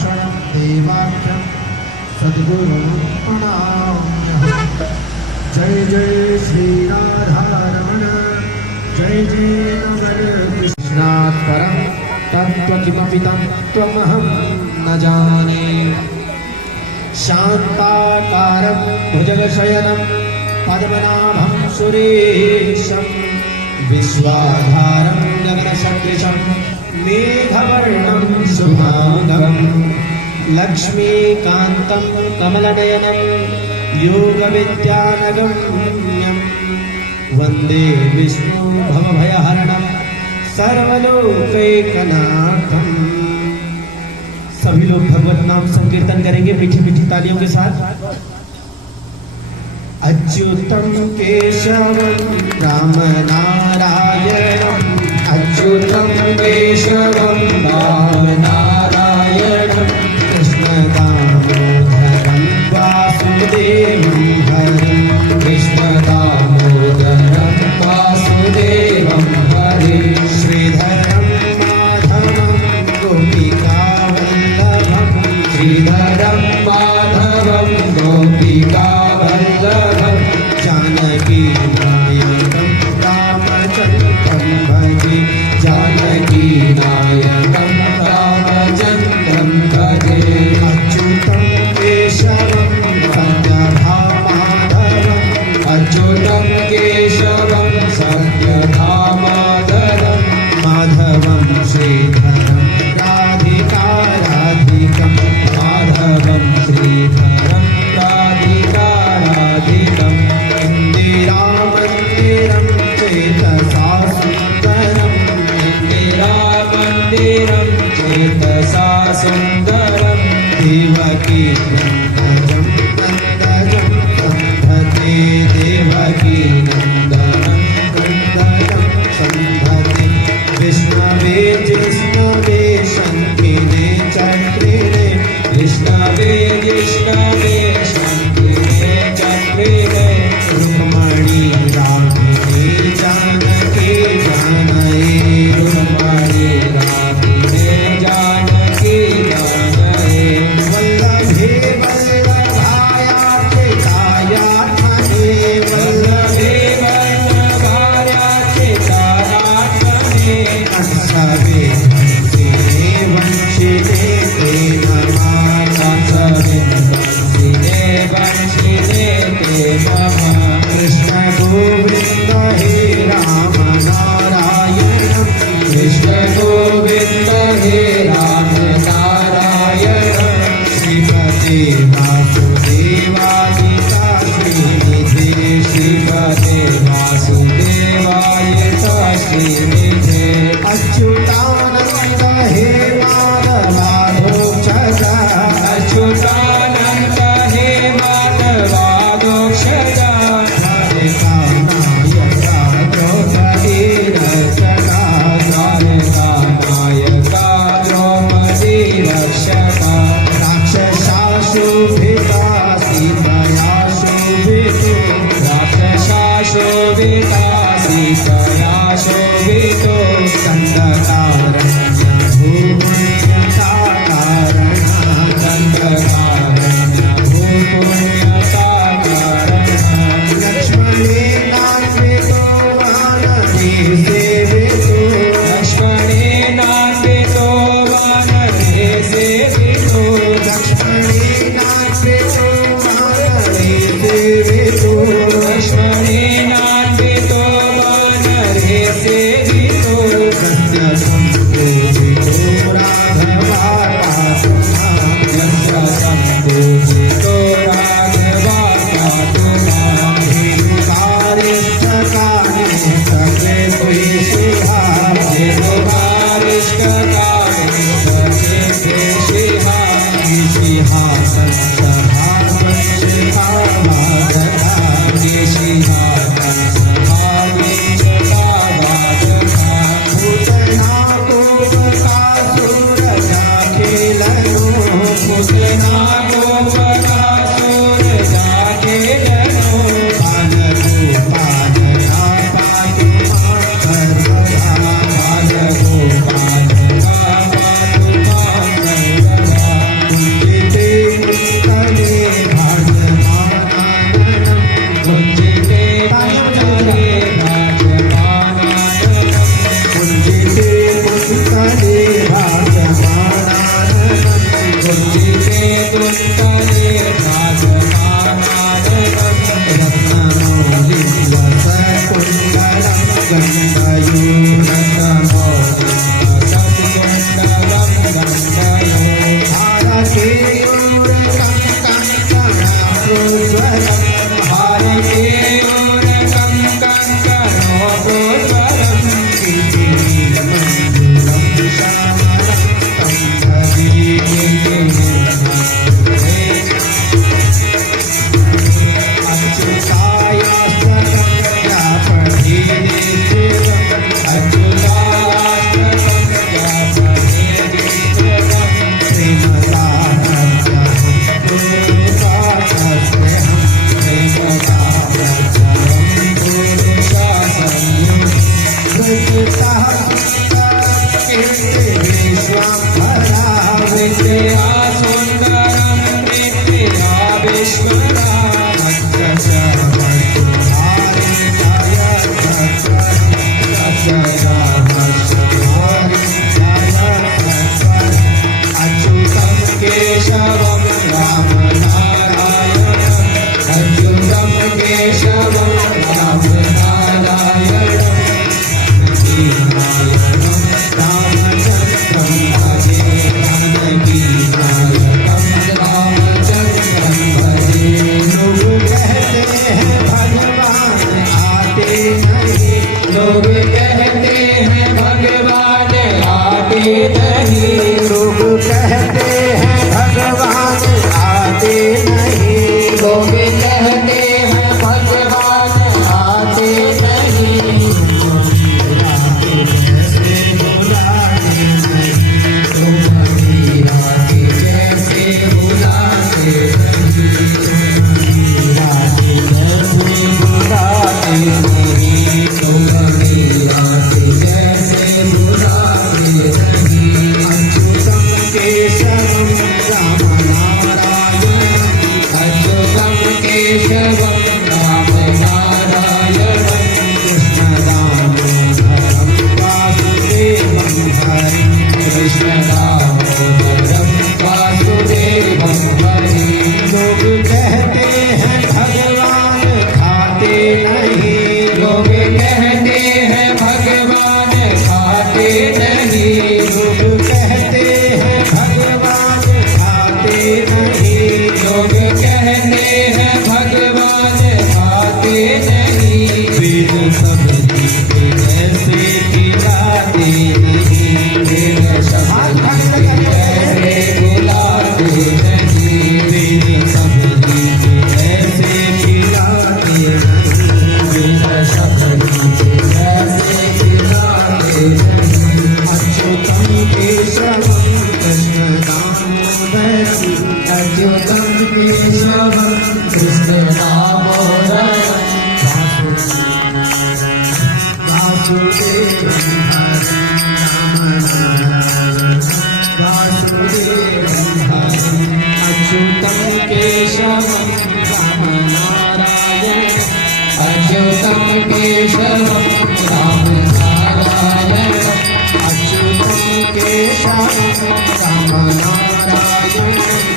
स्वयं देवाख्यं सद्गुरुं प्रणाम्यहम्। जय जय श्री राधारमण जय जय नगर कृष्णात् परं तत्त्व किमपि तत्त्वमहं न जाने। शान्ताकारं भुजगशयनं पद्मनाभं सुरेशं विश्वाधारं गगनसदृशं मेघवर्णं शुभांगं लक्ष्मीकान्तं कमलनयनं योगविद्यानगम्यं वन्दे विष्णु भवभयहरणं सर्वलोकैकनाथम्। सभी लोग भगवत नाम संकीर्तन करेंगे मीठी मीठी तालियों के साथ। अच्युतम केशवम राम नारायणम अच्युतम केशवम राम नारायणम कृष्ण दामोदरम वासुदेवम हरिम कृष्ण दामोदरम वासुदेवम हरिम श्रीधरम माधवम गोपिकावल्लभम श्रीधरम माधवम गोपिकावल्लभम जानकी नायकं रामचन्द्रं भजे जानकी नायकं रामचन्द्रं भजे। अच्युतं केशवं सत्यधामाधवम् अच्युतं केशवं सत्यधामाधवम् माधवं श्रीधरं राधिकाराधिकं माधवं श्रीधरं राधिकाराधिकम् इंदिरामन्दिरं चेतसा सुन्दरम् इंदिरामन्दिरं चेतसा सुन्दरम् देवकी नन्दनं नन्दनं सन्धते देवकी नन्दनं नन्दनं सन्धते विष्णवे जिष्णवे शङ्किने चक्रिणे विष्णवे जिष्णवे शङ्किने चक्रिणे रुक्मणी राधिके जानकी जानये रुक्मणी राधिके जानकी जानये वल्लभे वल्लभायाते कायात्मने वल्लभे वल्लभायाते कायात्मने अंसवे वंशिने वंशिने ते नमः अंसवे वंशिने वंशिने ते नमः कृष्ण गोविंद हे राम नारायण कृष्ण गोविंद हे राम नारायण श्रीपते वासुदेवादिता श्रीनिधे श्रीपते वासुदेवायता श्रीनिधे अच्युतानंद हे माधवाधोक्षज अच्युतानंद हे माधवाधोक्षज कीर्तया सुन्दरं कीर्तया अच्युतं केशवं रामनारायण अच्युतं केशवं रामनारायण रामचन्द्रं भजे रामचन्द्रं भजे लोग कहते हैं भगवान आते नहीं लोग कहते हैं भगवान आते नहीं लोग कहते हैं भगवान आते नहीं लोग कहते हैं भगवान आते नहीं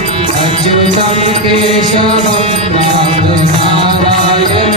अच्युतं केशवं रामनारायण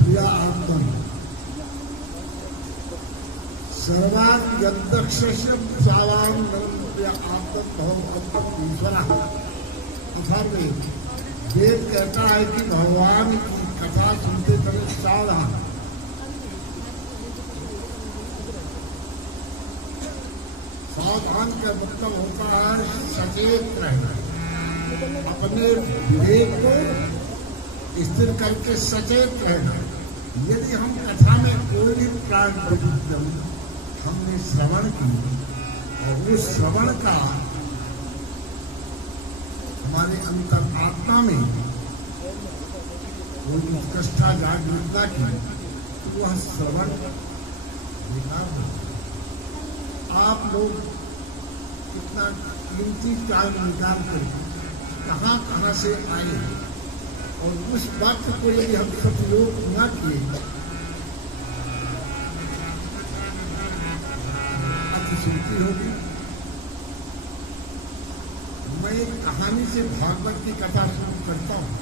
प्रिया आत्मन सर्वाद्यक्षस्य चावां प्रिया आत्मन भगवत ईश्वरा अथर्वे वेद कहता है कि भगवान की कथा सुनते समय सावधान सावधान का मतलब होता है सचेत रहना, अपने विवेक को स्थिर करके सचेत रहना। यदि हम कथा में कोई भी प्राण प्रवृत्ति हमने श्रवण की और उस श्रवण का हमारे अंतरात्मा में कोई उत्कृष्टता जागरूकता की तो वह श्रवण बेकार हो। आप लोग कितना कीमती टाइम निकाल कर कहाँ कहाँ से आए और उस वक्त को यदि हम सदुपयोग न किए अतिशुद्धि होगी। मैं एक कहानी से भागवत की कथा शुरू करता हूँ।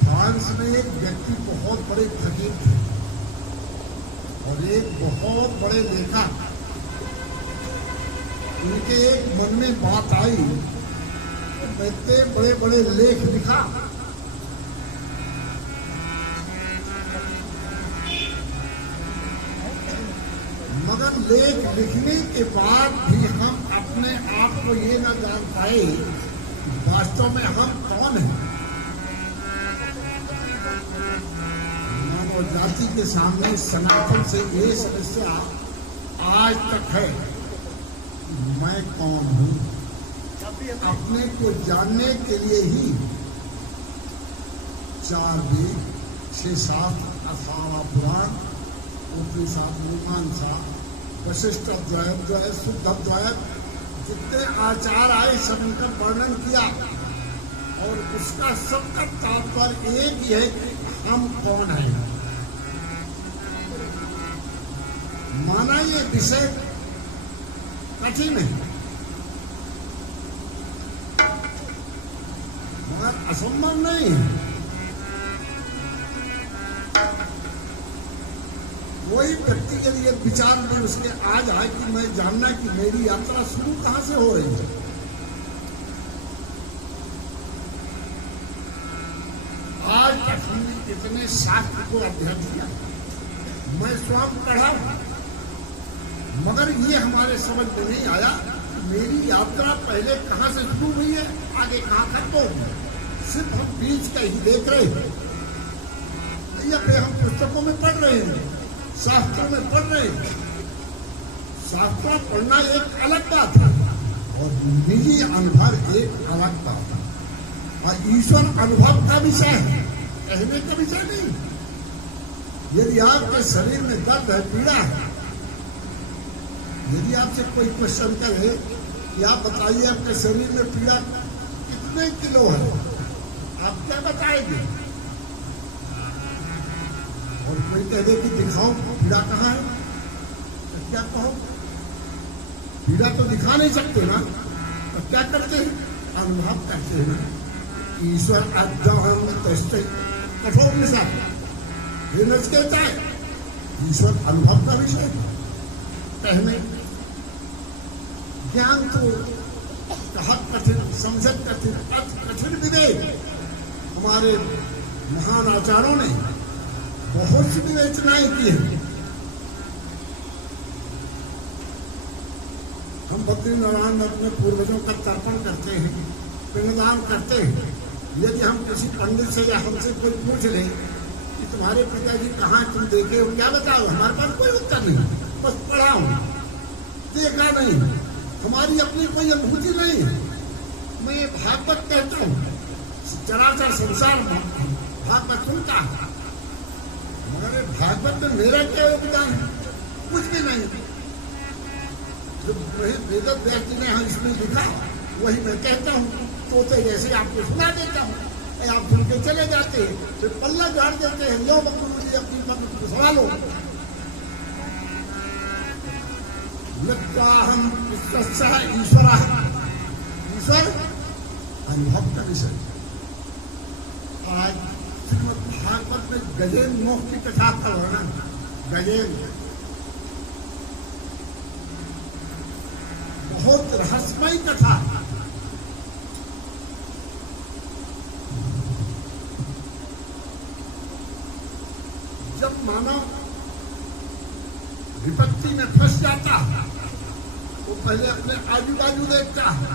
फ्रांस में एक व्यक्ति बहुत बड़े फकीर थे और एक बहुत बड़े लेखक। उनके एक मन में बात आई, इतने बड़े बड़े लेख लिखा मगर लेख लिखने के बाद भी हम अपने आप को ये न जान पाए वास्तव में हम कौन हैं। मानव जाति के सामने सनातन से ये समस्या आज तक है, मैं कौन हूँ। अपने को जानने के लिए ही 4 वेद, 6-7 18 पुराण, उपनिषद, मीमांसा, वशिष्ठ अद्वैत, शुद्ध अद्वैत, जितने आचार आए सब उनका वर्णन किया और उसका सबका तात्पर्य एक ही है कि हम कौन हैं। माना ये विषय कठिन है मगर असंभव नहीं है। कोई व्यक्ति के लिए विचार में उसके आ जाए कि मैं जानना कि मेरी यात्रा शुरू कहां से हो रही है। आज तक हमने इतने शास्त्र को अध्ययन किया, मैं स्वयं पढ़ा मगर ये हमारे समझ में नहीं आया कि मेरी यात्रा पहले कहां से शुरू हुई है, आगे कहां खत्म होगी। सिर्फ हम बीच का ही देख रहे हैं या फिर हम पुस्तकों में पढ़ रहे हैं, शास्त्रों में पढ़ रहे हैं। शास्त्र पढ़ना एक अलग बात है और निजी अनुभव एक अलग बात है और ईश्वर अनुभव का विषय है, कहने का विषय नहीं। यदि आपके शरीर में दर्द है, पीड़ा है, यदि आपसे कोई क्वेश्चन करे कि आप बताइए आपके शरीर में पीड़ा कितने किलो है, आप क्या बताएंगे। और कोई कह दे कि दिखाओ पीड़ा कहाँ है, तो क्या कहो। पीड़ा तो दिखा नहीं सकते ना, तो क्या करते हैं? अनुभव करते हैं। ईश्वर अद्वहम तस्ते कठोर निशान कहता है ईश्वर अनुभव का विषय है। पहले ज्ञान तो कहा कठिन, समझत कठिन, अर्थ कठिन विवेक। हमारे महान आचार्यों ने बहुत सी विवेचनाएं की हैं। हम बद्रीनारायण अपने पूर्वजों का तर्पण करते हैं, पिंडदान करते हैं। यदि हम किसी पंडित से या हमसे कोई पूछ ले कि तुम्हारे पिताजी कहाँ तुम देखे हो, क्या बताओ? हमारे पास कोई उत्तर नहीं, बस पढ़ा हूं, देखा नहीं, हमारी अपनी कोई अनुभूति नहीं है। मैं भागवत कहता हूँ, चराचर संसार भागवत सुनता है, मगर भागवत में मेरा क्या योगदान है? कुछ भी नहीं। जो वेद व्यास ने इसमें लिखा वही मैं कहता हूँ, तो जैसे आपको सुना देता हूँ, आप सुन के चले जाते हैं, फिर पल्ला झाड़ देते हैं, लो बकरी अपनी पकड़ सवालो। हम ईश्वर अनुभव का विषय। आज श्रीमद भागवत में गजेंद्र मोक्ष की कथा का वर्णन, गजेंद्र बहुत रहस्यमयी कथा। जब मानव विपत्ति में फंस जाता है वो पहले अपने आजू बाजू देखता है,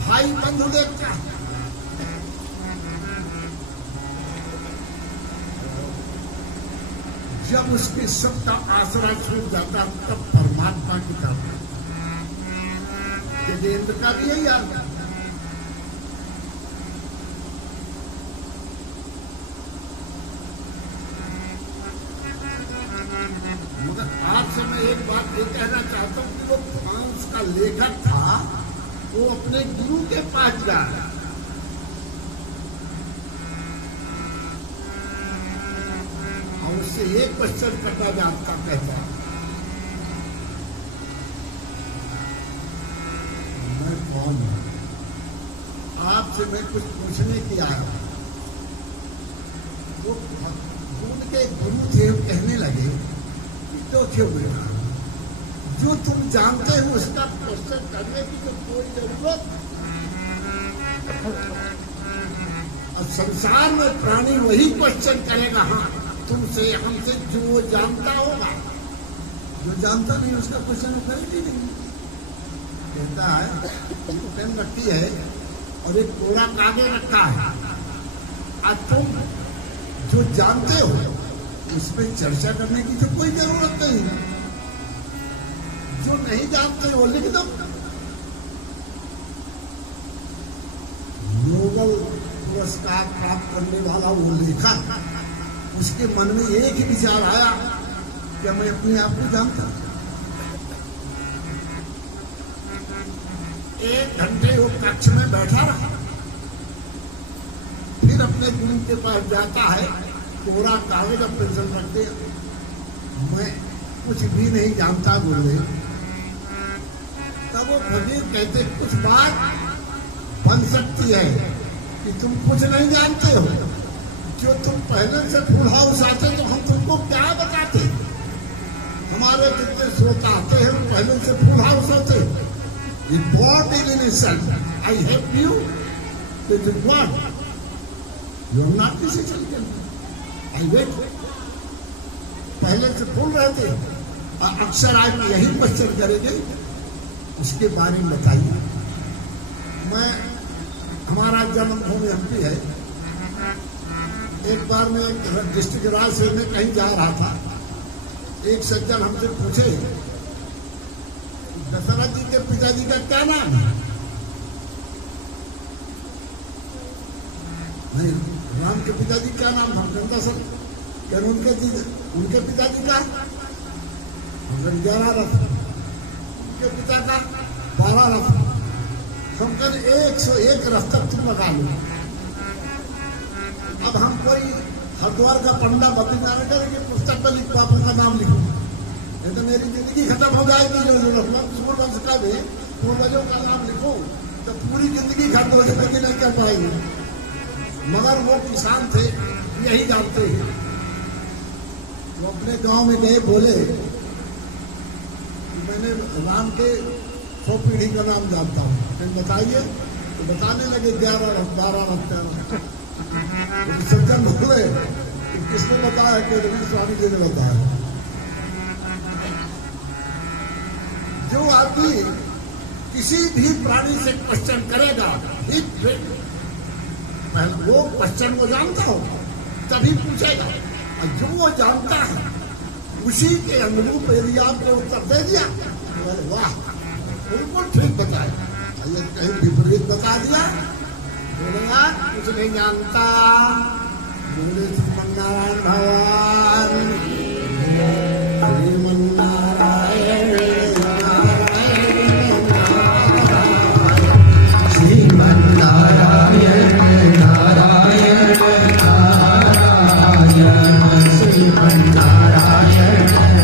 भाई बंधु देखता है। जब उसके सबका आसरा छूट जाता तब परमात्मा की तरफ गजेंद्र का भी यही हाल है। मगर आपसे मैं एक बात ये कहना चाहता हूं कि वो फ्रांस का लेखक था, वो अपने गुरु के पास जा और उससे एक क्वेश्चन करना जानता, कहता मैं कौन हूं? आपसे मैं कुछ पूछने की आया। वो उनके गुरु थे, कहने लगे तो क्यों बेटा, जो तुम जानते हो उसका क्वेश्चन करने की तो कोई जरूरत। और संसार में प्राणी वही क्वेश्चन करेगा, हाँ तुमसे हमसे, जो जानता होगा। जो जानता नहीं उसका क्वेश्चन करेगी नहीं। कहता है पेन रखी है और एक कोरा कागज रखा है, आज तुम जो जानते हो उसमें चर्चा करने की तो कोई जरूरत नहीं। जो नहीं जानते वो लिख दो। नोबेल पुरस्कार प्राप्त करने वाला वो लेखक, उसके मन में एक ही विचार आया कि मैं अपने आप को जानता हूं। 1 घंटे वो कक्ष में बैठा रहा, फिर अपने गुरु के पास जाता है, कोरा कागज और पेंसिल रख दे, मैं कुछ भी नहीं जानता गुरुदेव। तब वो फकीर कहते कुछ बात बन सकती है कि तुम कुछ नहीं जानते हो। जो तुम पहले से फुल हाउस आते तो हम तुमको क्या बताते? हमारे जितने श्रोता आते हैं पहले से फुल हाउस होते। What in itself, I help you with what? You are not necessary. I wait. पहले से फुल रहते और अक्सर आज यही क्वेश्चन करेंगे, उसके बारे में बताइए। मैं हमारा जन्मभूमि एमपी है। एक बार मैं डिस्ट्रिक्ट राजसेन में कहीं जा रहा था, एक सज्जन हमसे पूछे दशरथ जी के पिताजी का क्या नाम है? नहीं, राम के पिताजी क्या नाम था? दशरथ। क्या उनके पिताजी का 11 रथ, उनके पिता का 12 रथ। हम कल 101 रथ तक तुम लगा लो। अब हम कोई हरिद्वार का पंडा बद्रीनारायण करेंगे, पुस्तक पर लिखो, बापू का नाम लिखो, ये तो मेरी जिंदगी खत्म हो जाएगी। जो सूर्यवंश का भी पूर्वजों का नाम लिखो तो पूरी जिंदगी खत्म हो जाएगी, नहीं कर पाएंगे। मगर वो किसान थे, यही जानते हैं। वो अपने गांव में गए, बोले मैंने राम के 100 पीढ़ी का नाम जानता हूँ, फिर बताइए। तो बताने लगे 11 13। सज्जन बोले किसने बताया? कि रवि स्वामी जी ने बताया। जो आदमी किसी भी प्राणी से क्वेश्चन करेगा, वो क्वेश्चन को जानता हो तभी पूछेगा, और जो वो जानता है उसी के अनुरूप यदि आपने उत्तर दे दिया तो वाह, बिल्कुल ठीक बताया। ये कहीं विपरीत बता दिया, बोलेगा कुछ नहीं जानता। बोले श्रीमन्नारायण भगवान, श्रीमन्नारायण श्रीमन्नारायण नारायण नारायण श्रीमन्नारायण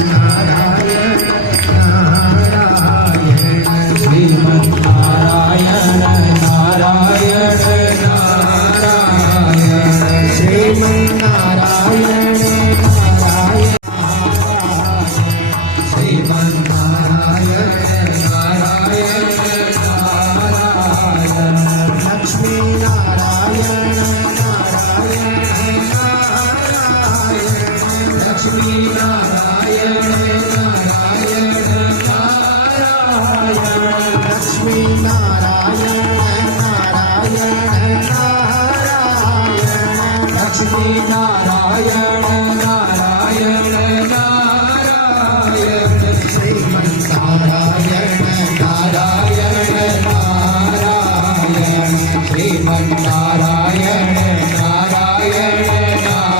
नारायण नारायण श्रीमन्नारायण नारायण नारायण श्रीमन्नारायण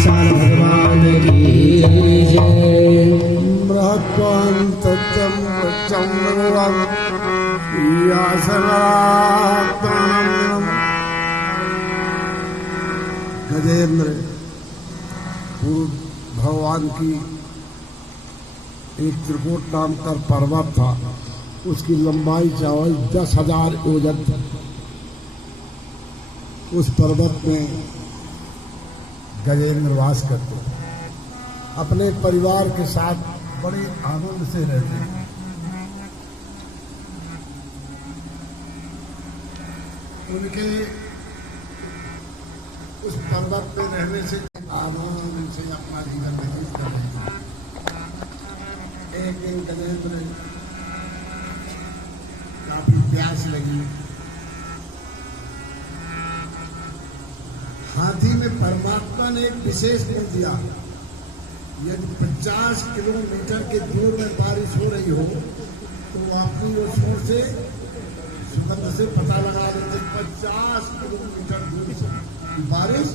भगवान की जय। बृहत्वं चन्द्रं यासनात्मनं गजेंद्र पूर्व भगवान की एक त्रिकोट नाम का पर्वत था, उसकी लंबाई चौड़ाई 10,000 योजन थी। उस पर्वत में गजेंद्र वास करते थे, अपने परिवार के साथ बड़े आनंद से रहते थे। उनके उस पर्वत पे रहने से आनंद से अपना जीवन व्यतीत कर रहे थे। एक दिन गजेंद्र काफी प्यास लगी, हाथी में परमात्मा ने एक विशेष गुण दिया। यदि 50 किलोमीटर के दूर में बारिश हो रही हो तो वो अपनी ओर से सुगंध से पता लगा लेते 50 किलोमीटर दूर से बारिश।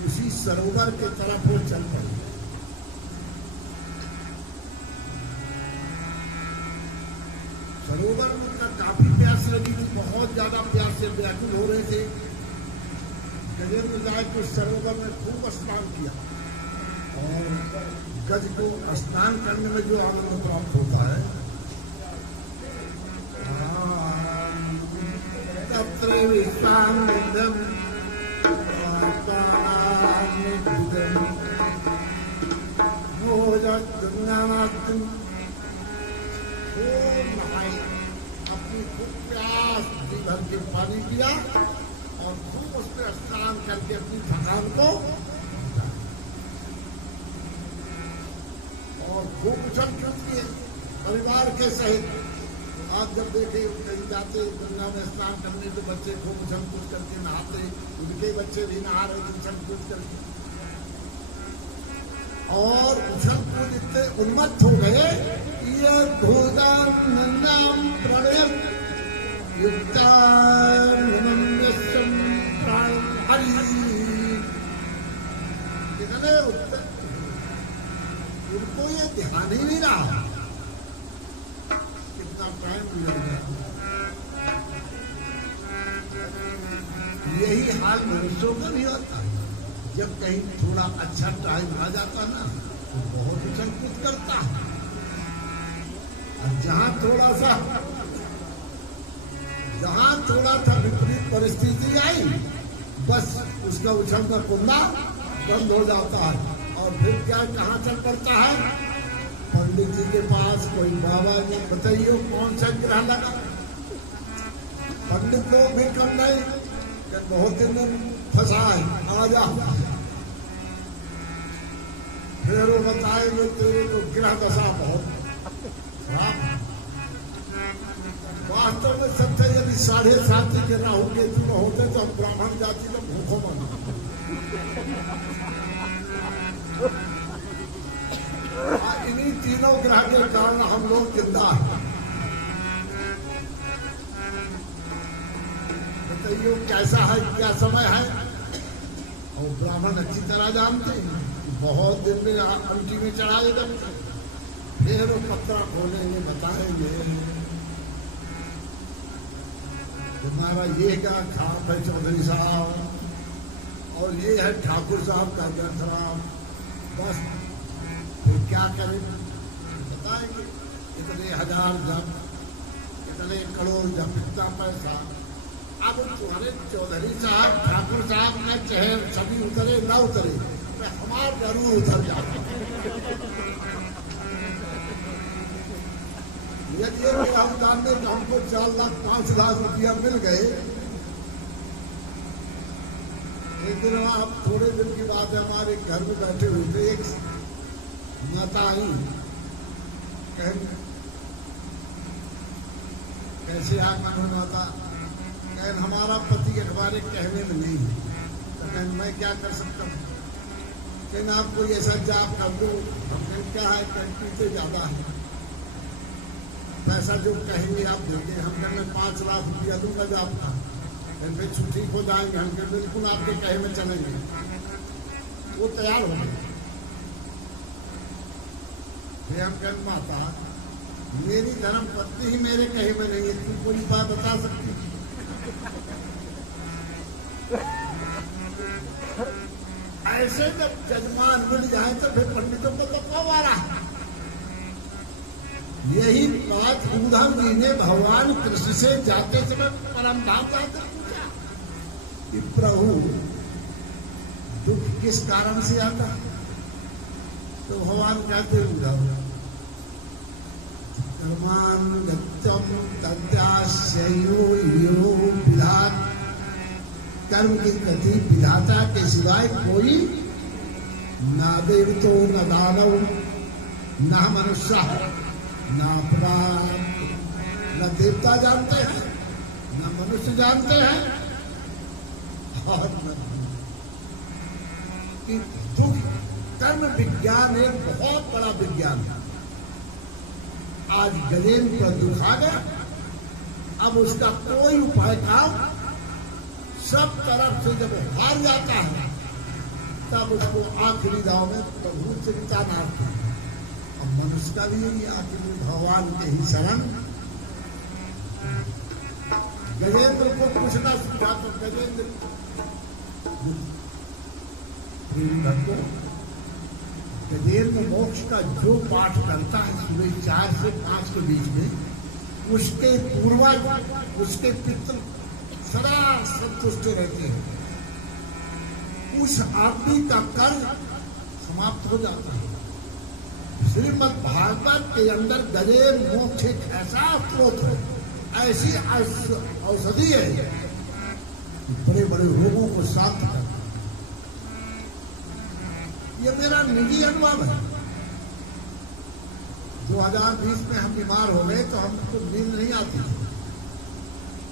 उसी सरोवर के तरफ वो चल पड़े। सरोवर में का काफी प्यास लगी थी, बहुत ज्यादा प्यास से व्याकुल हो रहे थे। गजेंद्र जाए तो सरोवर में खूब स्नान किया, और गज को स्नान करने में जो आनंद प्राप्त होता है, तत्र विश्राम्यम् अपनी खूब प्यास भर के पानी पिया और खूब उसमें स्नान करके अपनी थकान को और खूब उछल कूद किए परिवार के सहित। आप जब देखे कहीं जाते गंगा में स्नान करने तो बच्चे खूब उछल कूद करके नहाते, उनके बच्चे भी नहा रहे थे उछल कूद करके, और उछल कूद इतने उन्मत्त हो गए ये भूदान प्रणय उनको ये ध्यान ही नहीं रहा कितना टाइम लग गया। यही हाल मनुष्यों का नहीं होता। जब कहीं थोड़ा अच्छा टाइम आ जाता ना तो बहुत उछल कूद करता है, और जहां थोड़ा सा विपरीत परिस्थिति आई, बस उसका उछलना कूदना बंद हो जाता है, और फिर क्या कहाँ चल पड़ता है पंडित जी के पास। कोई बाबा ने बताइए कौन सा ग्रह लगा, पंडित लोग भी कम नहीं कि बहुत दिन फंसा है आ जा, फिर वो बताएंगे तेरे को ग्रह दशा बहुत खराब। वास्तव में सत्य यदि 7.5 के राहु केतु में होते तो हम ब्राह्मण जाति का भूखों बना। इन्हीं तीनों ग्रह के कारण हम लोग जिंदा हैं। बताइए कैसा है, क्या समय है, और ब्राह्मण अच्छी तरह जानते हैं। बहुत दिन में अंटी में चढ़ाएगा, फिर वो पत्रा खोलेंगे, बताएंगे तुम्हारा ये क्या खाप है चौधरी साहब, और ये है ठाकुर साहब का घर खराब। बस फिर क्या करें बताएंगे, इतने हजार जब, इतने करोड़ जब, इतना पैसा। अब तुम्हारे चौधरी साहब ठाकुर साहब का चेहरे सभी उतरे न उतरे, मैं हमारा जरूर उतर जाता। यदि ये अनुदान में हमको 4,05,00,000 रुपया मिल गए, एक दिन आप थोड़े दिन की बात है, हमारे घर में बैठे हुए थे, एक माता आई, कैसे आ माता, कह हमारा पति हमारे कहने में नहीं है, तो मैं क्या कर सकता हूँ, कहना आप कोई ऐसा जाप कर दो। हमने क्या है कंट्री ज्यादा है, पैसा जो कहेंगे आप देंगे। हम कहने 5 लाख रुपया दूंगा जाप का, फिर छुट्टी हो जाएंगे। हम कहें बिल्कुल आपके कहे में चलेंगे। वो तैयार हो गए। फिर हम कहें माता मेरी धर्म पत्नी ही मेरे कहे में नहीं है, तू कोई बात बता सकती? ऐसे जब जजमान मिल जाए तो फिर पंडितों को तो कब आ रहा है। यही बात उद्धव जी ने भगवान कृष्ण से जाते समय परम धाम जाते पूछा कि प्रभु दुख किस कारण से आता है, तो भगवान कहते उद्धव कर्मान गत्यम तद्यास्यो यो विधात, कर्म की गति विधाता के सिवाय कोई ना देवतो न दानव न मनुष्य न अपराध, न देवता जानते हैं न मनुष्य जानते हैं, और कि दुख कर्म विज्ञान एक बहुत बड़ा विज्ञान है। आज गजेंद्र पर दुख आ गया, अब उसका कोई उपाय काम सब तरफ से जब हार जाता है तब उसको आखिरी दाव में प्रभु चिंता नाथ। अब मनुष्य का भी यही आखिरी भगवान के ही शरण गजेंद्र को कुछ ना सूझा तो गजेंद्र भक्तों, गजेंद्र मोक्ष का जो पाठ करता है सुबह 4 से 5 के बीच में, उसके पूर्वज, उसके पितृ सदा संतुष्ट रहते हैं। उस आदमी का कर्म समाप्त हो जाता है। श्रीमद् भागवत के अंदर गजेंद्र मोक्ष एक ऐसा स्रोत है, ऐसी औषधि है कि बड़े बड़े रोगों को शांत करता है। ये मेरा निजी अनुभव है। 2020 में हम बीमार हो गए तो हमको नींद नहीं आती थी,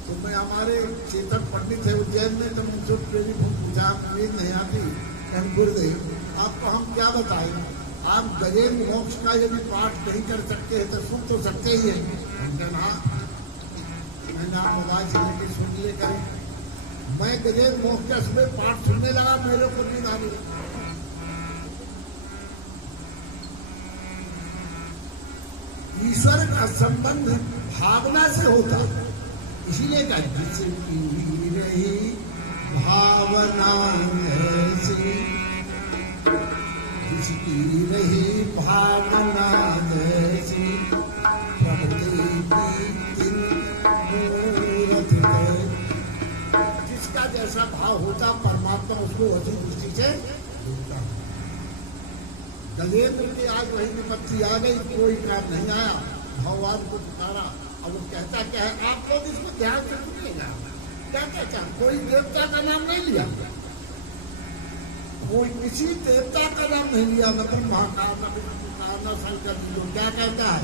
तो मैं हमारे चेतन पंडित है उज्जैन में, तो मुझसे प्रेरित पूछा नींद नहीं आती, कहने गुरुदेव आपको हम क्या बताएं, आप गजेंद्र मोक्ष का यदि पाठ नहीं कर सकते हैं तो सुन तो सकते ही हैं। हमने कहा मैंने आप मोबाइल से लेके सुन लेकर मैं गजेंद्र मोक्ष का सुबह पाठ सुनने लगा, मेरे को नींद आने लगी। ईश्वर का संबंध भावना से होता है, इसीलिए जिसकी रही भावना ऐसी, जिसकी रही भावना ऐसी, जिसका जैसा भाव होता परमात्मा उसको वही दृष्टि से देखता है। गजेंद्र की आज वही विपत्ति आ गई, कोई काम नहीं आया, भगवान को पुकारा। अब वो कहता क्या है, आप लोग इसको ध्यान से सुनिएगा। क्या कहता, कोई देवता का नाम नहीं लिया, कोई किसी देवता का नाम नहीं लिया, न ब्रह्मा का, न विष्णु का, न शंकर जी को। क्या कहता है,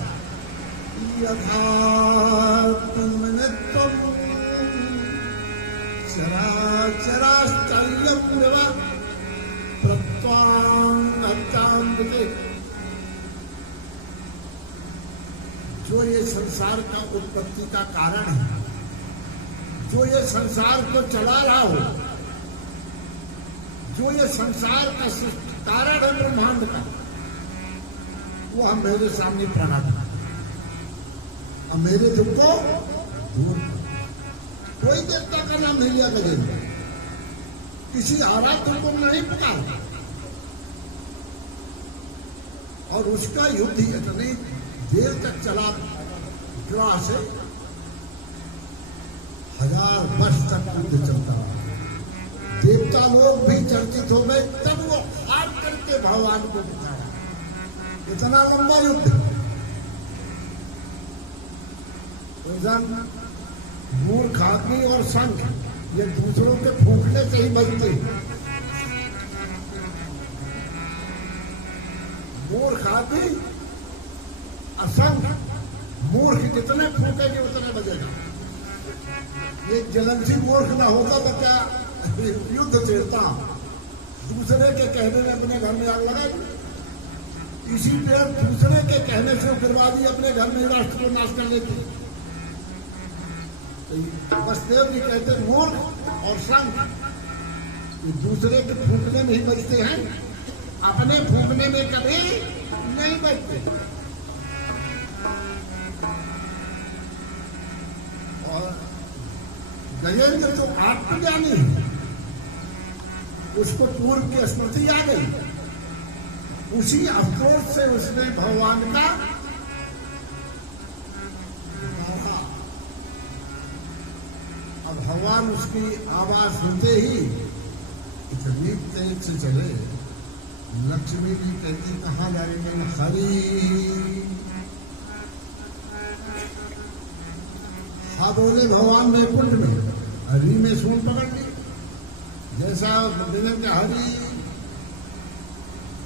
यथात्मनित्यं चराचराश्चर्यं विवः जो ये संसार का उत्पत्ति का कारण है, जो ये संसार को चला रहा हो, जो ये संसार का कारण है ब्रह्मांड का, वो हम मेरे सामने प्रकट है। अब मेरे दुख को दूर, कोई देवता का नाम नहीं लिया गजेंद्र, किसी आराध्य को नहीं पुकारा, और उसका युद्ध इतनी देर तक चला, विवाह से 1000 वर्ष तक युद्ध चलता। देवता लोग भी चर्चित हो गए, तब वो हार करके भगवान को पुकारा। इतना लंबा युद्ध। मूर्ख आदमी और संघ ये दूसरों के फूंकने से ही बचते। मूर्ख आदमी असंग, मूर्ख जितने फूकेंगे उतने बजेगा। ये जलनसी मूर्ख ना होता तो क्या युद्ध छेड़ता, दूसरे के कहने में अपने घर में आग लगाई। इसी तरह दूसरे के कहने से उग्रवादी अपने घर में राष्ट्र को नाश कर लेते। वसुदेव जी कहते मूर्ख और संघ ये दूसरे के फूकने में ही बचते हैं, अपने फूकने में कभी नहीं बचते। और गजेंद्र तो आत्मज्ञानी है, उसको पूर्व की स्मृति आ गई, उसी अफसोस से उसने भगवान का अब भगवान उसकी आवाज सुनते ही इतनी तेज से चले। लक्ष्मी जी कहती कहाँ जाएंगे, हरि हाँ बोले भगवान ने कुंड में, हरि में सूंड पकड़ ली। जैसा विनय के हरि,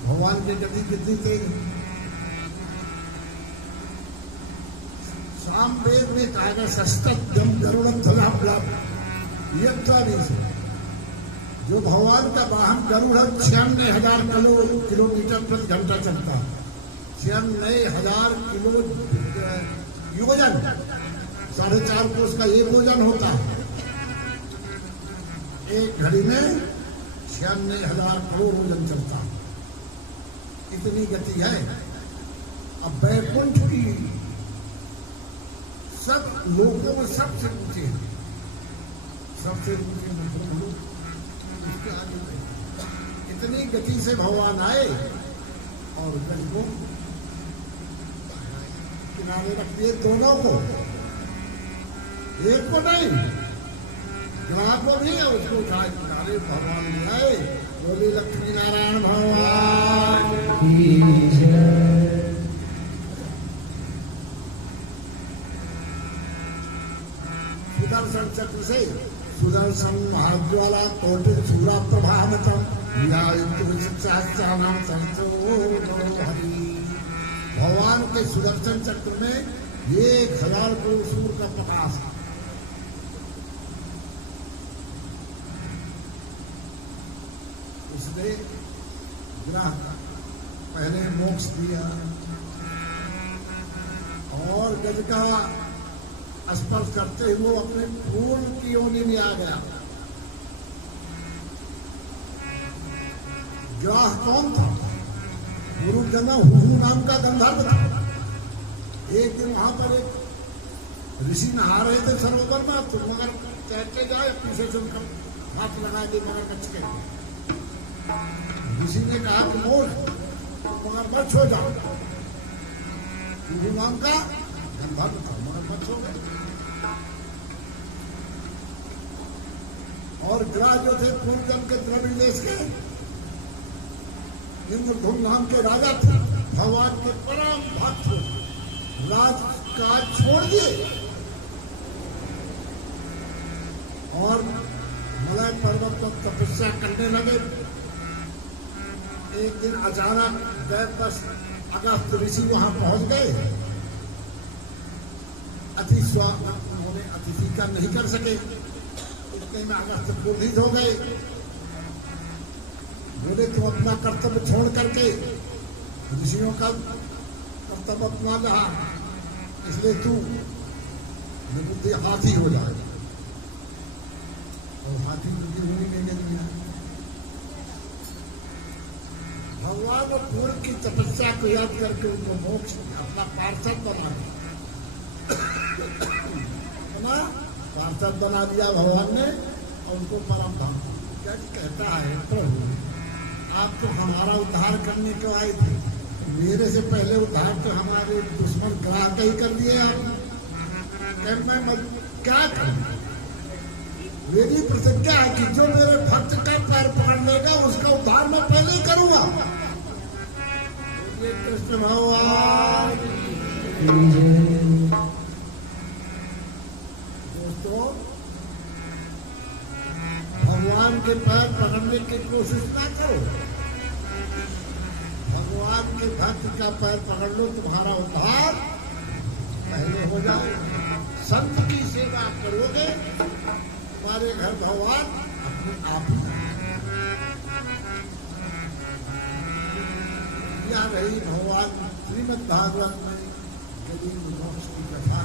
भगवान की गति कितनी तेज। साम वेद में कहा गया सस्तम गरुड़म धनाप्लाप, ये जो भगवान का वाहन गरुड़ 96,000 किलोमीटर प्रति घंटा चलता है। 96,000 किलो योजन, 4.5 कोस का एक योजन होता है। एक घड़ी में 96,000 करोड़ योजन चलता है, इतनी गति है। अब बैकुंठ की सब लोगों में सबसे ऊंचे है, सबसे ऊंचे मंत्र बोलो, उसके आगे बढ़ो। इतनी गति से भगवान आए और गज को किनारे रख दिए, दोनों को, एक को नहीं, ग्राह को भी, और उसको उठाए किनारे भगवान ले आए। बोले लक्ष्मी नारायण भगवान की जय। सुदर्शन चक्र से सुदर्शन महाज्वाला कोटि सूरा प्रभामतम भगवान के सुदर्शन चक्र में 1000 करोड़ सूर्य का प्रकाश है। इसने ग्रह पहले मोक्ष दिया और गज का स्पर्श करते हुए वो अपने फूल की योनि में आ गया। ग्राह कौन था? गुरु जना हुहू नाम का गंधर्व था। एक दिन वहां पर एक ऋषि नहा रहे थे सरोवर में, तो मगर तैरते जाए, पीछे से उनका हाथ लगा दे मगरमच्छ के। ऋषि ने कहा कि मोर मगरमच्छ हो जाओ। हुहू नाम का गंधर्व था, मगरमच्छ हो गए। और ग्रह जो थे पूर्वजन के द्रविड़ देश के इंद्रधुम्न नाम के राजा थे, भगवान के परम भक्त, राजकाज छोड़ दिए और मलय पर्वत पर तपस्या करने लगे। एक दिन अचानक दैवदत्त अगस्त ऋषि वहां पहुंच गए। उन्होंने अतिथि का नहीं कर सके। इतने में अगस्त क्रोधित हो गए। बोले तुम अपना कर्तव्य छोड़ करके ऋषियों का कर्तव्य अपना रहा, इसलिए तू निबुद्धि हाथी हो जाए। और हाथी बुद्धि होने के लिए भगवान और पूर्व की तपस्या को याद करके उनको मोक्ष अपना पार्षद बना दिया। पार्षद बना दिया भगवान ने और उनको परम धाम। क्या कहता है, प्रभु आप तो हमारा उद्धार करने को आए थे, मेरे से पहले उद्धार तो हमारे दुश्मन ग्राह का ही कर दिए आप। मैं क्या करूं? मेरी प्रतिज्ञा है कि जो मेरे भक्त का पैर पकड़ लेगा उसका उद्धार मैं पहले ही करूंगा। कृष्ण भगवान। दोस्तों, भगवान के पैर पकड़ने की कोशिश ना करो। भगवान के भक्त का पैर पकड़ लो, तुम्हारा उद्धार पहले हो जाए। संत की सेवा करोगे, तुम्हारे घर भगवान अपने आप ही। यहाँ रही भगवान श्रीमद् भागवत में गरीब मोक्ष की कथा।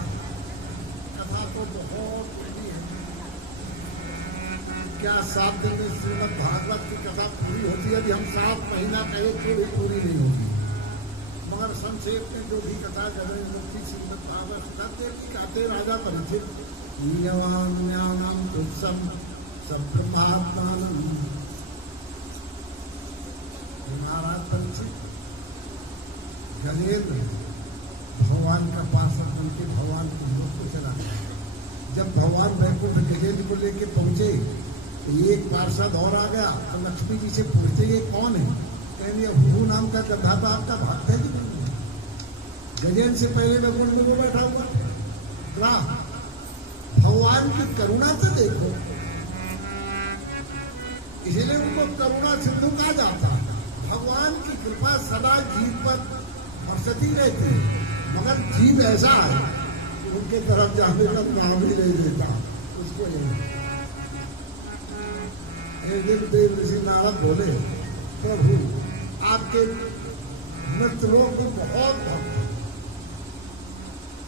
कथा तो बहुत बड़ी है। क्या 7 दिन में श्रीमद् भागवत की कथा पूरी होती है? अभी हम 7 महीना कहे तो भी पूरी नहीं होगी। मगर संक्षेप में जो भी कथा जगह मुक्ति श्रीमद् भागवत सत्य की कहते राजा परिचित ज्ञानम तुत्सम सब्रह्मात्मानम। महाराज परिचित गजेंद्र भगवान का पार्षद बन के भगवान के लोक को चला। जब भगवान वैकुंठ गजेंद्र को लेके पहुंचे तो एक पार्षद और आ गया। तो लक्ष्मी जी से पूछते ये कौन है? कहेंगे हुहू नाम का गधा था, आपका भक्त है कि नहीं? गजेंद्र से पहले वैकुंठ में वो बैठा हुआ ग्राह। भगवान की करुणा से देखो, इसलिए उनको करुणा सिंधु कहा जाता है। भगवान की कृपा सदा जीव पर बरसती रहती है, मगर जीव ऐसा है उनके तरफ जाने का नाम ही नहीं देता उसको। एक दिन देव ऋषि नारद बोले, प्रभु आपके मृतलोक में बहुत भक्त,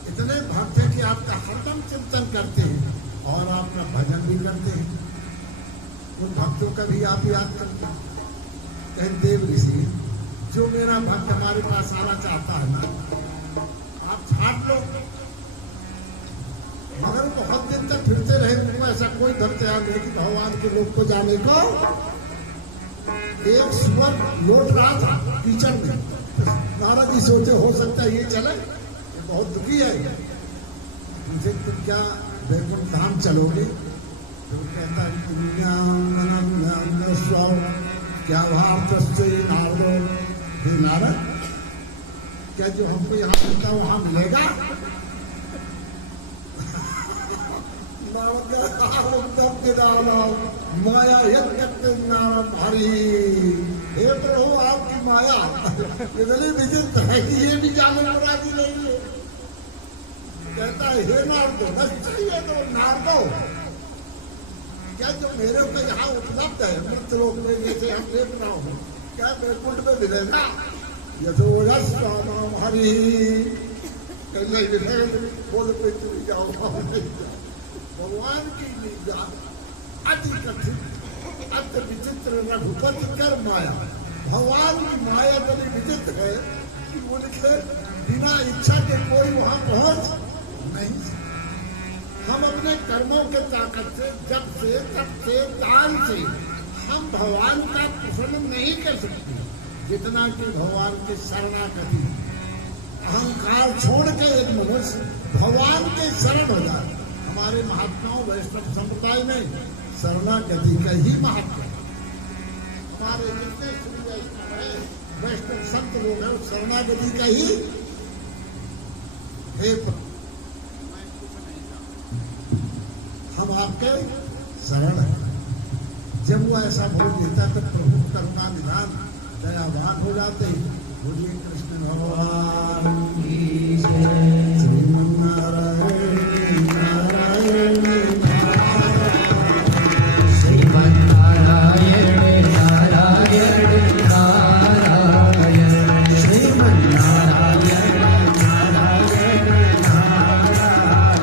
इतने भक्त हैं कि आपका हरदम चिंतन करते हैं और आपका भजन भी करते हैं। उन भक्तों का भी आप याद करते हैं। देव ऋषि, जो मेरा भक्त हमारे पास आना चाहता है ना, आप छाट लो। मगर बहुत दिन तक फिरते रहे, उनको ऐसा कोई भक्त याद नहीं कि भगवान के लोक को जाने को। एक सुअर लौट रहा था कीचड़ में, नारद जी सोचे हो सकता है ये चले, ये बहुत दुखी है। मुझे तुम क्या वैकुंठ धाम चलोगे? तो कहता है क्या नारदो, हे नारद, क्या जो हमको यहाँ मिलता है वहां मिलेगा? माया नाम हरि, हे प्रभु आपकी माया इतनी विचित्र है कि ये भी जाने को राजी नहीं है। कहता है हे नारदो, बस चाहिए तो नारदो, क्या जो मेरे को यहाँ उपलब्ध है मृत्यु लोक में, जैसे हम देख रहा हूँ, क्या वैकुंठ में मिलेगा? यशोरस नाम हरि, नहीं मिलेगा, बोल पे चली जाओ, नहीं जाओ। भगवान की लीला अति कठिन, अति विचित्र, रघुपति कर माया। भगवान की माया बड़ी विचित्र है कि उनके बिना इच्छा के कोई वहां पहुंच नहीं सकता। हम अपने कर्मों के ताकत से, जब से, तब से, दान से हम भगवान का प्रसन्न नहीं कर सकते, जितना कि भगवान के शरणागति, अहंकार छोड़ के एक मनुष्य भगवान के शरण हो जाए। हमारे महात्माओं वैष्णव संप्रदाय में शरणागति का ही महत्व है। हमारे जितने वैष्णव संत लोग हैं शरणागति का ही, हम आपके शरण हैं। जब वो ऐसा बोल देता तो प्रभु करुणा निधान दयावान हो जाते। बोलिए कृष्ण भगवान की जय। श्रीमन्नारायण नारायण श्रीमन्नारायण नारायण नारायण, श्रीमन्नारायण नारायण नारायण,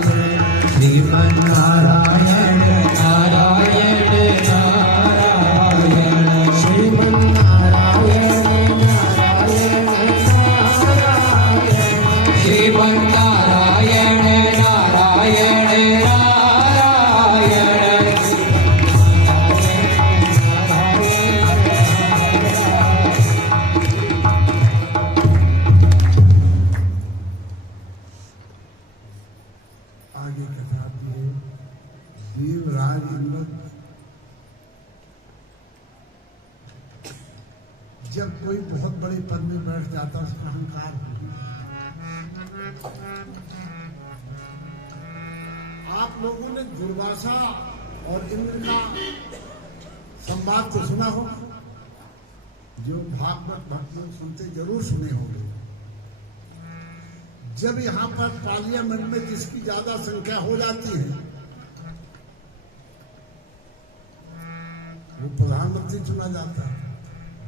श्रीमन्नारायण नारायण नारायण, श्रीमन्नारायण नारायण नारायण, श्रीमन्नारायण नारायण आगे कथा आती है। देवराज इंद्र जब कोई बहुत बड़े पद में बैठ जाता उसका अहंकार होता। आप लोगों ने दुर्वासा और इंद्र का संवाद तो सुना होगा, जो भागवत भक्त लोग सुनते जरूर सुने होंगे। जब यहाँ पर पार्लियामेंट में जिसकी ज्यादा संख्या हो जाती है वो प्रधानमंत्री चुना जाता है।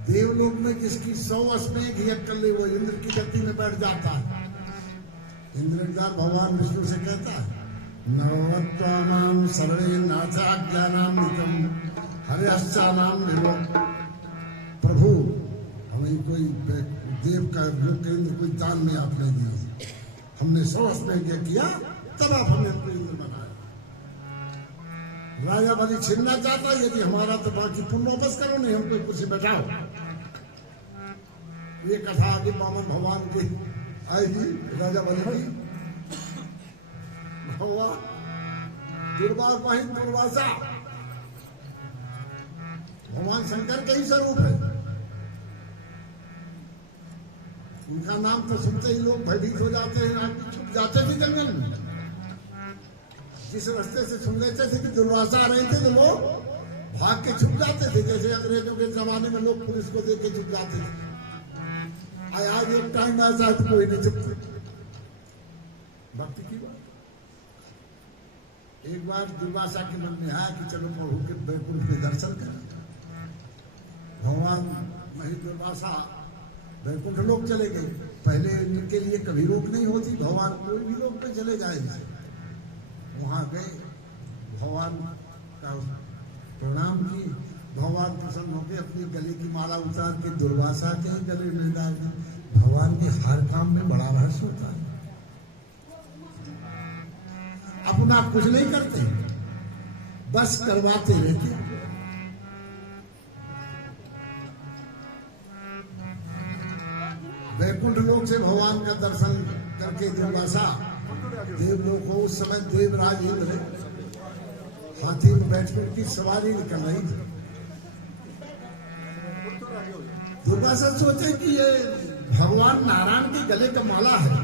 देवलोक में जिसकी 100 अश्वें एक ही कर ले वो इंद्र की गति में बैठ जाता है। इंद्र भगवान विष्णु से कहता है नवत्वानाम सर्वे नाचाज्ञानाम नितम हरिश्चानाम निरो। प्रभु हमें कोई देव का लोकेंद्र कोई दान में आपने दिए, हमने 100 अश्वें किया तब आप हमें अपने इंद्र बनाए। राजा बलि छीनना चाहता है, यदि हमारा तो बाकी पुण्य वापस करो, नहीं हमको कुछ बैठाओ। ये कथा आगे वामन भगवान की आएगी। राजा बलि की भगवान दुर्वासा भगवान शंकर के ही स्वरूप है। उनका नाम तो सुनते ही लोग भयभीत हो जाते हैं, आदमी छुप जाते थे जंगल में। जिस रास्ते से सुन लेते थे कि दुर्वासा आ रहे थे तो लोग भाग के छुप जाते थे, जैसे अंग्रेजों के जमाने में लोग पुलिस को देख के छुप जाते थे। आज एक टाइम ऐसा तो कोई नहीं छुपता। भक्ति की बात। एक बार दुर्वासा के मन में आया कि चलो प्रभु के वैकुंठ में दर्शन करें। भगवान नहीं दुर्वासा वैकुंठ लोग चले गए। पहले इनके लिए कभी रोक नहीं होती, भगवान कोई भी लोग पे चले जाए। वहां गए, भगवान का प्रणाम की। भगवान प्रसन्न होकर अपनी गले की माला उतार के दुर्वासा के ही गले में डाल दी। भगवान के हर काम में बड़ा रहस्य होता है। अब अपना कुछ नहीं करते, बस करवाते रहते। वैकुंठ लोक से भगवान का दर्शन करके दुर्वासा देवलोक को, उस समय देवराज इंद्र हाथी में बैठकर की सवारी निकल रही थी। दुर्वासा सोचे कि ये भगवान नारायण के गले का माला है,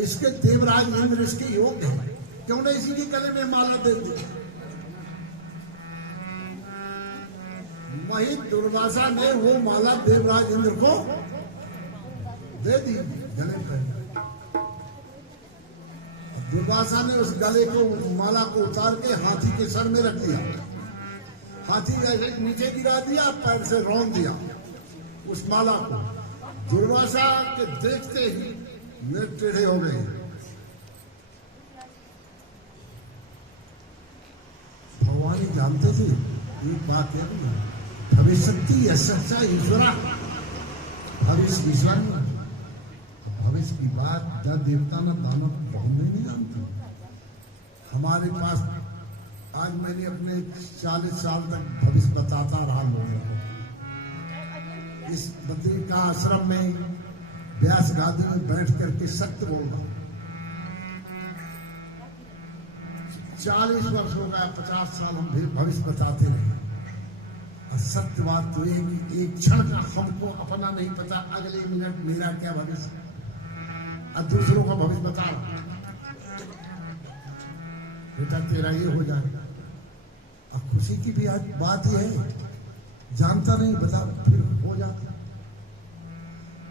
इसके देवराज इंद्र इसके योग है, क्यों नहीं इसी के गले में माला दे दी। वही दुर्वासा ने वो माला देवराज इंद्र को दे दी गले पर। दुर्वासा ने उस गले को, माला को उतार के हाथी के सर में रख दिया। हाथी नीचे गिरा दिया, पैर से रौंद दिया उस माला को। दुर्वासा के देखते ही वे टेढ़े हो गए। भगवान ही जानते थे एक बात है, भविष्य सच्चा ईश्वरा, भविष्य ईश्वर, भविष्य की बात न देवता न दानव नहीं जानते। हमारे पास आज मैंने अपने 40 साल तक भविष्य बताता रहा लोगों को। इस बद्री का आश्रम में व्यास गादी में बैठ करके सत्य बोल रहा हूं। 40 वर्ष हो गया, 50 साल हम भविष्य बताते रहे। और सत्य बात तो एक क्षण का हमको अपना नहीं पता, अगले मिनट मेरा क्या भविष्य, और दूसरों का भविष्य बता रहा, बेटा तेरा ये हो जाए। अब खुशी की भी आज बात यह है, जानता नहीं बता फिर हो जाता।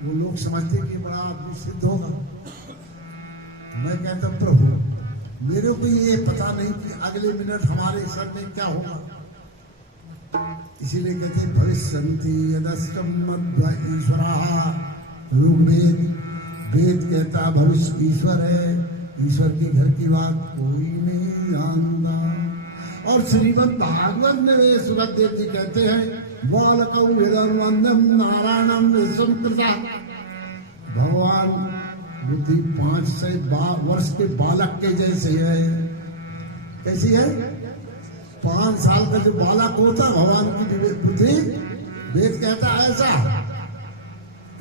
वो लोग समझते कि बड़ा आदमी सिद्ध होगा। मैं कहता प्रभु मेरे को ये पता नहीं कि अगले मिनट हमारे सर में क्या होगा। इसीलिए कहते भविष्यन्ति यदस्कम मध्य ईश्वरा। ऋग्वेद वेद कहता भविष्य ईश्वर है, ईश्वर के घर की बात कोई नहीं जानता। और श्रीमद् भागवत में सुखदेव जी कहते हैं बालकौ इदं वंदं नारायणं विश्वकृता। भगवान बुद्धि 500 वर्ष के बालक के जैसे है। कैसी है? 5 साल का जो बालक होता भगवान की बुद्धि, वेद कहता ऐसा।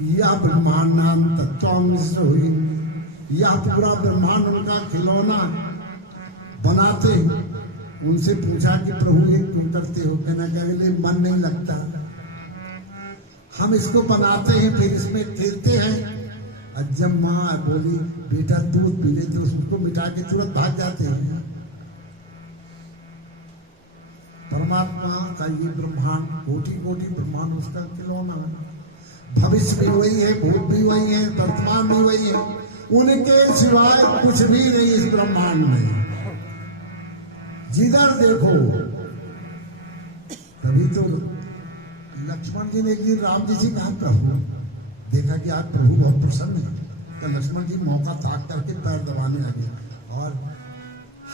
यह ब्रह्मांडान तत्व हुई, यह पूरा ब्रह्मांड उनका खिलौना बनाते। उनसे पूछा कि प्रभु ये क्यों करते हो? कहना अगले मन नहीं लगता, हम इसको बनाते हैं फिर इसमें खेलते हैं। और जब माँ बोली बेटा दूध पी ले तो उसको मिटा के तुरंत भाग जाते हैं। परमात्मा का ये ब्रह्मांड, कोटि कोटि ब्रह्मांड उसका खिलौना। भविष्य भी वही है, भूत भी वही है, वर्तमान भी वही है। उनके सिवाय कुछ भी नहीं इस ब्रह्मांड में। जिधर देखो, तभी तो लक्ष्मण जी ने एक दिन राम जी से कहा प्रभु, देखा कि आज प्रभु बहुत प्रसन्न है, तो लक्ष्मण जी मौका ताक करके पैर दबाने लगे। और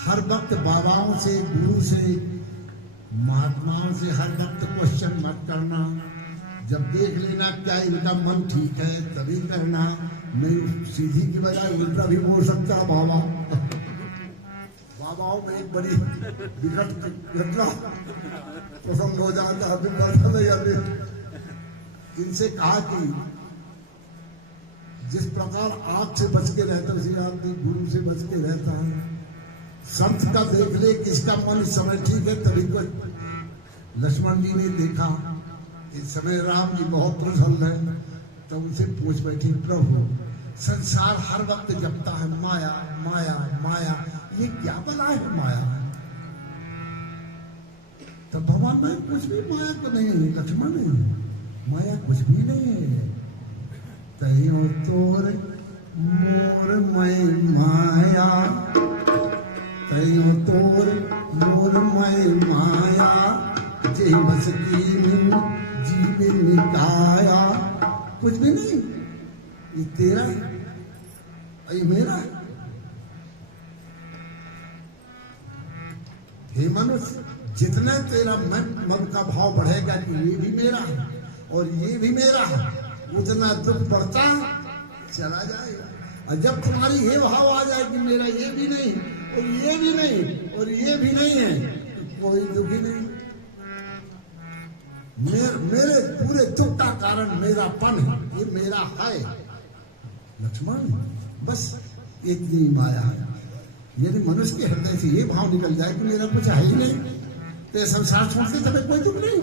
हर वक्त बाबाओं से, गुरु से, महात्माओं से हर वक्त क्वेश्चन मत करना। जब देख लेना क्या इनका मन ठीक है तभी करना, नहीं सीधी की बजाय उल्टा भी बोल सकता बाबा। बाबाओं में एक बड़ी विकट घटना पसंद हो जाता है। इनसे कहा कि जिस प्रकार आग से बच के रहता है उसी आदमी गुरु से बच के रहता है। संत का देख ले किसका मन इस समय ठीक है तभी कोई। लक्ष्मण जी ने देखा इस समय राम जी बहुत प्रसन्न है, तो उनसे पूछ बैठी प्रभु संसार हर वक्त जपता है माया माया माया, ये क्या बला है माया? तो भगवान में कुछ भी माया तो नहीं है लक्ष्मण, नहीं माया कुछ भी नहीं है। तैयो तोर मोर मय माया, तैयो तोर मोर मय माया, जय बस की जीव निकाया। कुछ भी नहीं, ये तेरा ये मेरा। हे मनुष्य, जितना तेरा मन का भाव बढ़ेगा कि ये भी मेरा है और ये भी मेरा है, उतना दुख बढ़ता चला जाएगा। और जब तुम्हारी ये भाव आ जाए कि मेरा ये भी नहीं और ये भी नहीं, और ये भी नहीं है, कोई दुखी नहीं। मेरे पूरे दुख का कारण मेरापन है, ये मेरा है लक्ष्मण, बस इतनी माया है। यदि मनुष्य के हृदय से ये भाव निकल जाए कि मेरा कुछ है ही नहीं, तो ये संसार छोड़ते समय कोई दुख नहीं।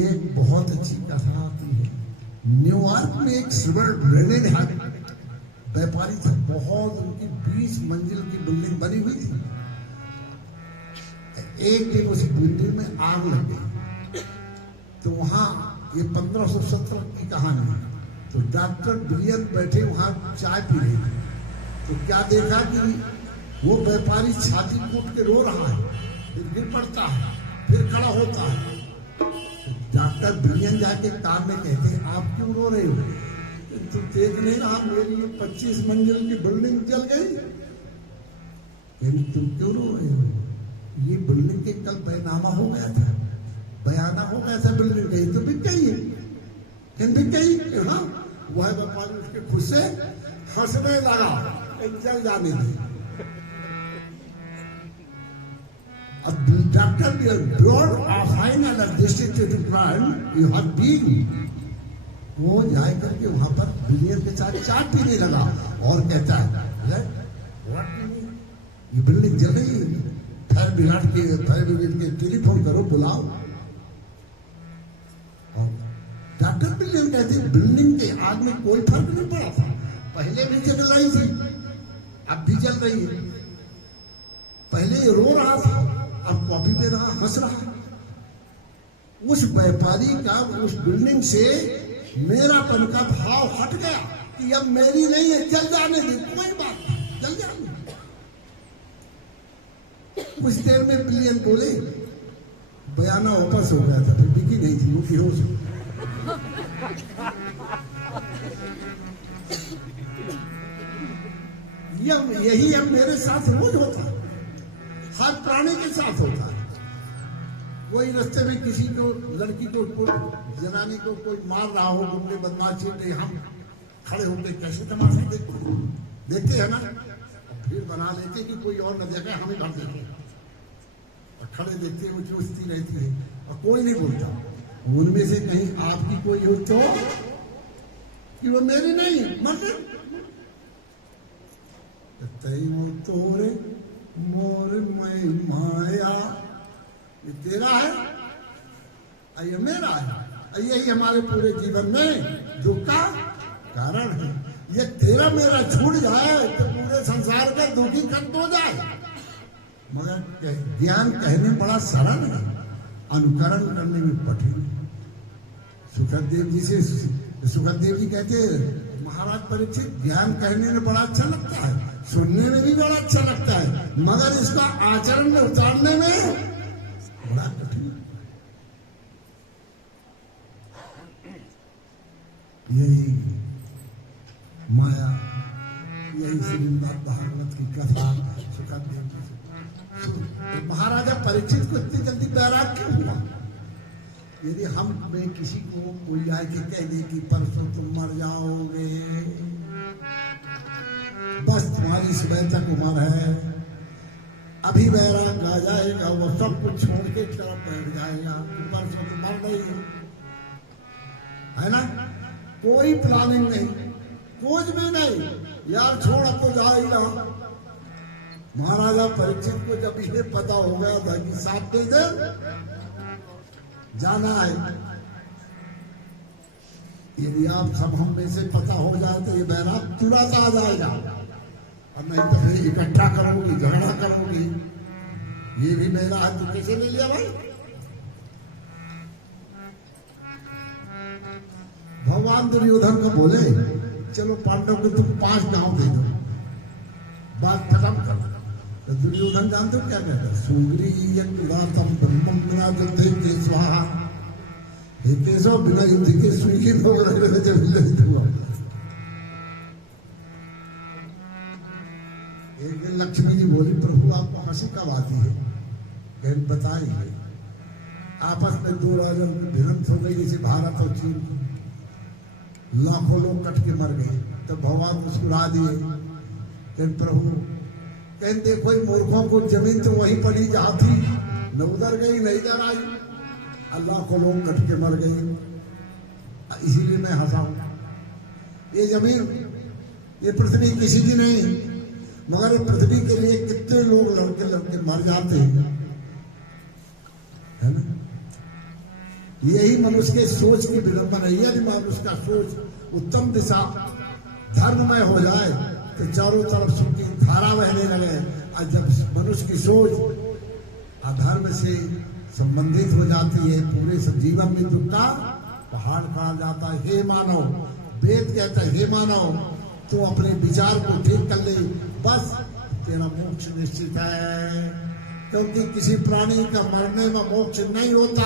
एक बहुत अच्छी कथा आती है, न्यूयॉर्क में एक सिल्वर ब्रेनेन है, व्यापारी था, बहुत उनकी 20 मंजिल की बिल्डिंग बनी हुई थी। एक दिन उस बिल्डिंग में आग लग गई, तो वहां ये 1517 की कहानी है। तो डॉक्टर ब्रिलियन बैठे वहां चाय पी रहे थे, तो क्या देखा कि वो व्यापारी छाती कूट के रो रहा है, फिर गिर पड़ता है, फिर खड़ा होता है। डॉक्टर ब्रिलियन जाके कान में कहते हैं, आप क्यों रो रहे हो? तो देख नहीं रहा मेरी 25 मंजिल की बिल्डिंग जल गई? तुम क्यों रो रहे हो? ये बिल्डिंग के कल बैनामा हो गया था, बयाना हो गया था, बिल्डिंग गई तो बिक गई है, बिक गई। हाँ, वह व्यापारी उसके खुद से हंसने लगा, जल जाने दी। अब doctor broad final you have been, वो जाए करके वहां पर बिलियन के साथ चाय पीने लगा और कहता है, ये बिल्डिंग जल गई, फायर ब्रिगेड के टेलीफोन करो, बुलाओ। और डॉक्टर बिलियन कहते बिल्डिंग के आग में कोई फर्क नहीं पड़ा था, पहले भी जल रही थी, अब भी जल रही है। पहले रो रहा था, अब कॉफी दे रहा, हंस रहा। उस व्यापारी का उस बिल्डिंग से मेरापन का भाव हट गया कि अब मेरी नहीं है, जल जाने दे, कोई बात नहीं, जल जाने। कुछ देर में बिलियन बोले, बयाना वापस हो गया था, फिर बिकी नहीं थी, वो बेहोश हो। यही अब मेरे साथ रोज होता है, हर प्राणी के साथ होता है। कोई रास्ते में किसी को, लड़की को, जनानी को कोई मार रहा हो, गुंडे बदमाशी में, हम खड़े होकर कैसे तमाशा देखते हैं ना, फिर बना लेते कि कोई और न देखे, हम ही भर देते, खड़े देखते हैं, वो चूसती रहती है और कोई नहीं बोलता। उनमें से कहीं आपकी कोई हो तो कि वो मेरी नहीं, मतलब तोरे मोर मैं माया, ये तेरा है, ये मेरा है। यही हमारे पूरे जीवन में दुख का कारण है। ये तेरा मेरा छूट जाए तो पूरे संसार में दुखी खत्म हो जाए। मगर ज्ञान कहने बड़ा सरल है, अनुकरण करने में कठिन। सुखदेव जी कहते, महाराज परीक्षित, ज्ञान कहने में बड़ा अच्छा लगता है, सुनने में भी बड़ा अच्छा लगता है, मगर इसका आचरण में उतारने में बड़ा कठिन। यही माया, यही श्रीमद् भागवत की कथा सुखदेव जी से। महाराजा परीक्षित को इतनी जल्दी बैराग क्यों हुआ? यदि हम में किसी को कोई आए के कह दे कि परसों तुम मर जाओगे, बस तुम्हारी सुबह तक उम्र है, अभी बैराग आ जाएगा, वो सब कुछ छोड़ के तरफ बैठ जाएगा, परसों तो मर नहीं है ना, कोई प्लानिंग नहीं, कुछ भी नहीं, यार छोड़ अब तो जाएगा। महाराजा परीक्षित को जब ये पता हो गया था कि 7 दिन जाना है, यदि आप सब हम में से पता हो जाए तो ये बैराग तुरंत आ जाएगा, और नहीं तो फिर इकट्ठा करोगी, झगड़ा करोगी, ये भी मेरा है, तो कैसे ले लिया भाई? भगवान दुर्योधन को बोले, चलो पांडव को तुम 5 गांव दे दो, बात खत्म कर दो। तो दुर्योधन जानते हो क्या कहता है? सुग्री यज्ञातम ब्रह्मं बिना युद्धे के स्वाहा, हे केशव बिना युद्ध के सुई हो रहे जब युद्ध हुआ। एक दिन लक्ष्मी जी बोली, प्रभु आपको हंसी कब आती है? कहते बताइए। आपस में 2 राजा भिड़ंत हो गई, जैसे भारत और चीन, लाखों लोग कट के मर गए, तो भगवान मुस्कुरा दिए, कि प्रभु कहते देखो मूर्खों को जमीन तो वहीं पड़ी जहां थी, न उधर गई न इधर आई, अल्लाह को लोग कट के मर गई। इसीलिए मैं हंसा हूं। ये जमीन ये पृथ्वी किसी की नहीं, मगर पृथ्वी के लिए कितने लोग लड़के लड़के मर जाते हैं, है ना। यही मनुष्य के सोच की विडंबना है। यदि मनुष्य का सोच उत्तम दिशा धर्ममय हो जाए तो चारों तरफ सुख की धारा बहने लगे, और जब मनुष्य की सोच अधर्म से संबंधित हो जाती है, पूरे सब जीवन में दुख का पहाड़ कहा जाता है। हे मानव, वेद कहता है हे मानव तू अपने विचार को ठीक कर ले, बस तेरा मोक्ष निश्चित है। क्योंकि किसी प्राणी का मरने में मोक्ष नहीं होता।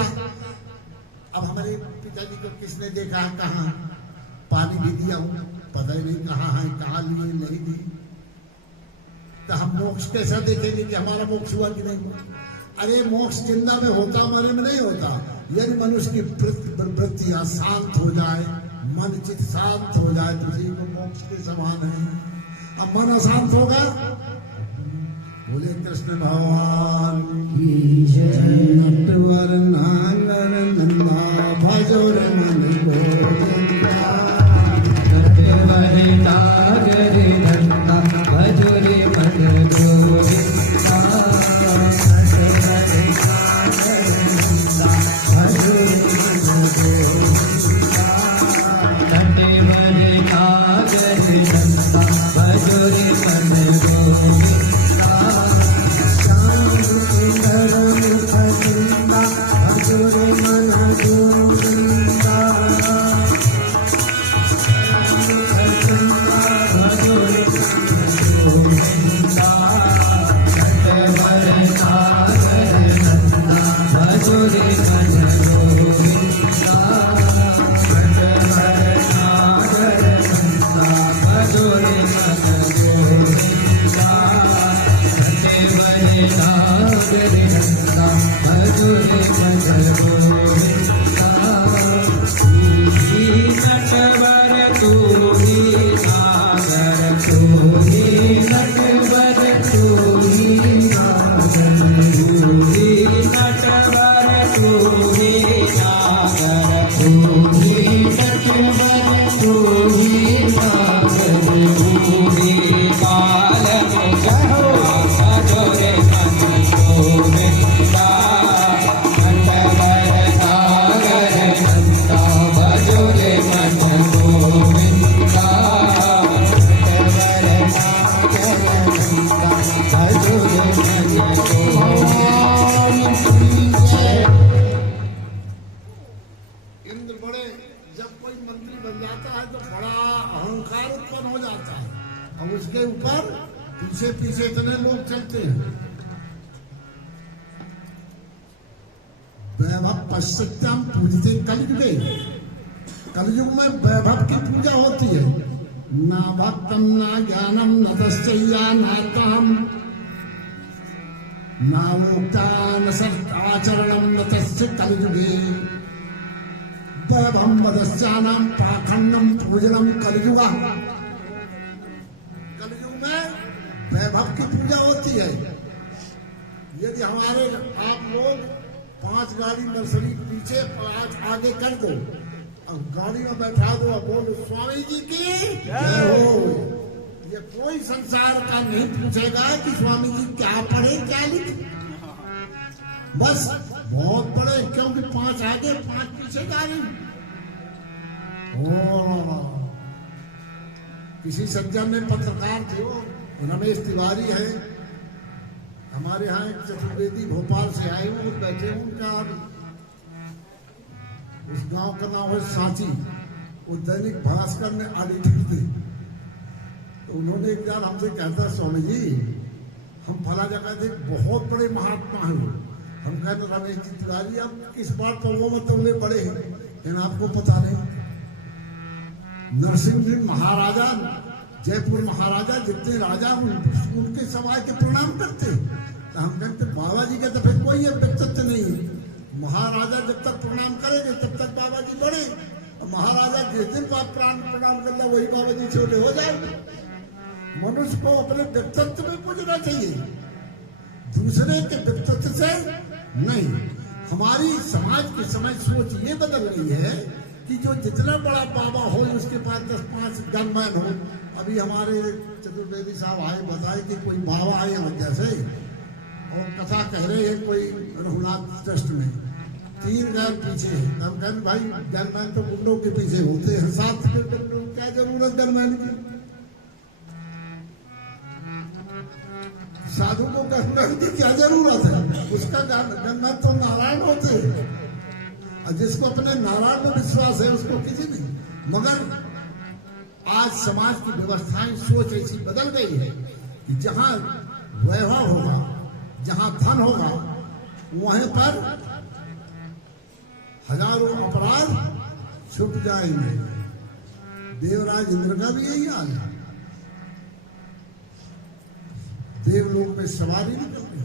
अब हमारे पिताजी को किसने देखा है, कहाँ पानी भी दिया हूं, पता ही नहीं कहाँ है, कहाँ लिए नहीं दी, तो हम मोक्ष कैसा देखेंगे कि हमारा मोक्ष हुआ कि नहीं हुआ। अरे मोक्ष जिंदा में होता, मरे में नहीं होता। यदि मनुष्य की वृत्तियां शांत हो जाए, मन चित शांत हो जाए तो उसी को मोक्ष के समान है। अब मन अशांत होगा, बोले कृष्ण भगवान की जय। नटवर नांगर नंदा भजोर मन गोविंदा, नटवर नागर नंदा भजोर मन गोविंदा, इंद्र बड़े जब कोई मंत्री बन जाता है तो बड़ा अहंकार उत्पन्न हो जाता है, और उसके ऊपर पीछे पीछे इतने लोग चलते हैं। वैभव पश्चात्याम पूजते कलयुगे, कलयुग में वैभव की पूजा होती है। ना भक्तम ना ज्ञानम न तस्या नातम ना मुक्ता न सत्याचरणम न तस्य कलयुगे। वैभव मदस्यानाम पाखंडम पूजनम कलयुगा। कलयुग में वैभव की पूजा होती है। यदि हमारे आप लोग 5 गाड़ी नर्सरी पीछे 5 आगे कर दो, अब गाड़ी में बैठा दो और बोलो स्वामी जी की जय हो, ये कोई संसार का नहीं पूछेगा कि स्वामी जी क्या पढ़े क्या लिखे। बस बहुत बड़े, क्योंकि 5 आगे 5 पीछे गाड़ी। किसी सज्जन ने पत्रकार थे, वो रमेश तिवारी है, हमारे यहाँ एक चतुर्वेदी भोपाल से आए हुए बैठे हैं। उनका उस गांव का नाम है सांची। वो दैनिक भास्कर में ऑडिटर थे। तो उन्होंने एक बार हमसे कहता स्वामी जी हम फला जगह थे, बहुत बड़े महात्मा हैं। हम कहते रमेश जी तिवारी आप किस बात पर वो मतलब बड़े हैं, लेकिन आपको पता नहीं। नरसिंह जी महाराजा, जयपुर महाराजा जितने राजा उनके सब आके प्रणाम करते। तो हम कहते बाबा जी का तो फिर कोई व्यक्तित्व नहीं है। महाराजा जब तक प्रणाम करेंगे तब तक बाबा जी बड़े, और महाराजा जिस दिन आप प्रणाम कर ले वही बाबा जी छोटे हो जाएंगे। मनुष्य को अपने व्यक्तित्व में पूजना चाहिए, दूसरे के व्यक्तित्व से नहीं। हमारी समाज की समझ सोच ये बदल गई है कि जो जितना बड़ा बाबा हो उसके पास 10-5 गनमैन हो। अभी हमारे चतुर्वेदी साहब आए, बताए कि कोई बाबा आए यहाँ जैसे और कथा कह रहे हैं कोई रघुनाथ ट्रस्ट में 3 गैर पीछे है। तब कहन भाई गनमैन तो गुंडों के पीछे होते हैं, 7 के गुंडों क्या जरूरत गनमैन की? साधु को गनमैन की क्या जरूरत है? उसका गनमैन तो नारायण होते हैं, और जिसको अपने नारायण में विश्वास है उसको किसी नहीं। मगर आज समाज की व्यवस्थाएं सोच ऐसी बदल गई है कि जहां वैभव होगा, जहां धन होगा, वहीं पर हजारों अपराध छुप जाएंगे। देवराज इंद्र का भी यही हाल है। देवलोक में सवारी नहीं करते,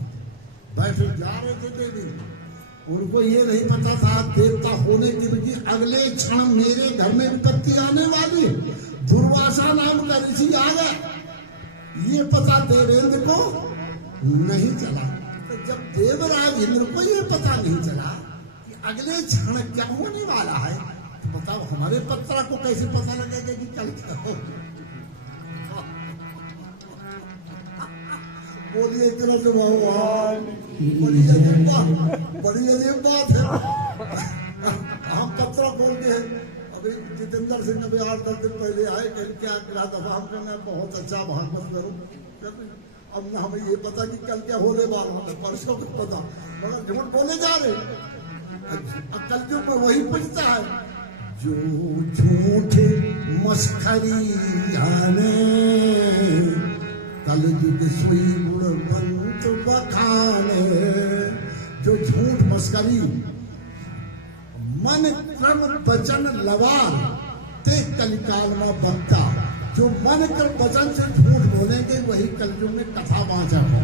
बैठे जा रहे थे देवी, उनको ये नहीं पता था देवता होने के भी अगले क्षण मेरे घर में विपत्ति आने वाली। दुर्वासा नाम का ऋषि आ गया, ये पता देवेंद्र को नहीं चला। तो जब देवराज इंद्र को ये पता नहीं चला कि अगले क्षण क्या होने वाला है, तो बताओ हमारे पत्रा को कैसे पता लगेगा कि कल क्या हो? बोलिए कृष्ण भगवान, बड़ी अजीब बात है। हम पत्रा बोल के अभी जितेंद्र सिंह अभी 8-10 दिन पहले आए, क्या अगला दफा हम करना बहुत अच्छा भागवत करो। अब न हमें ये पता कि कल क्या होने वाला है, परसों को पता, मगर झूठ बोले जा रहे। अब कल जो में वही पूछता है जो झूठे मस्खरी जाने, कल युग सुई गुणवंत बखाने। जो झूठ मस्करी मन क्रम वचन लवार ते कलिकाल में बकता। जो मन क्रम वचन से झूठ बोलेंगे वही कलयुग में कथा बाँचा हो।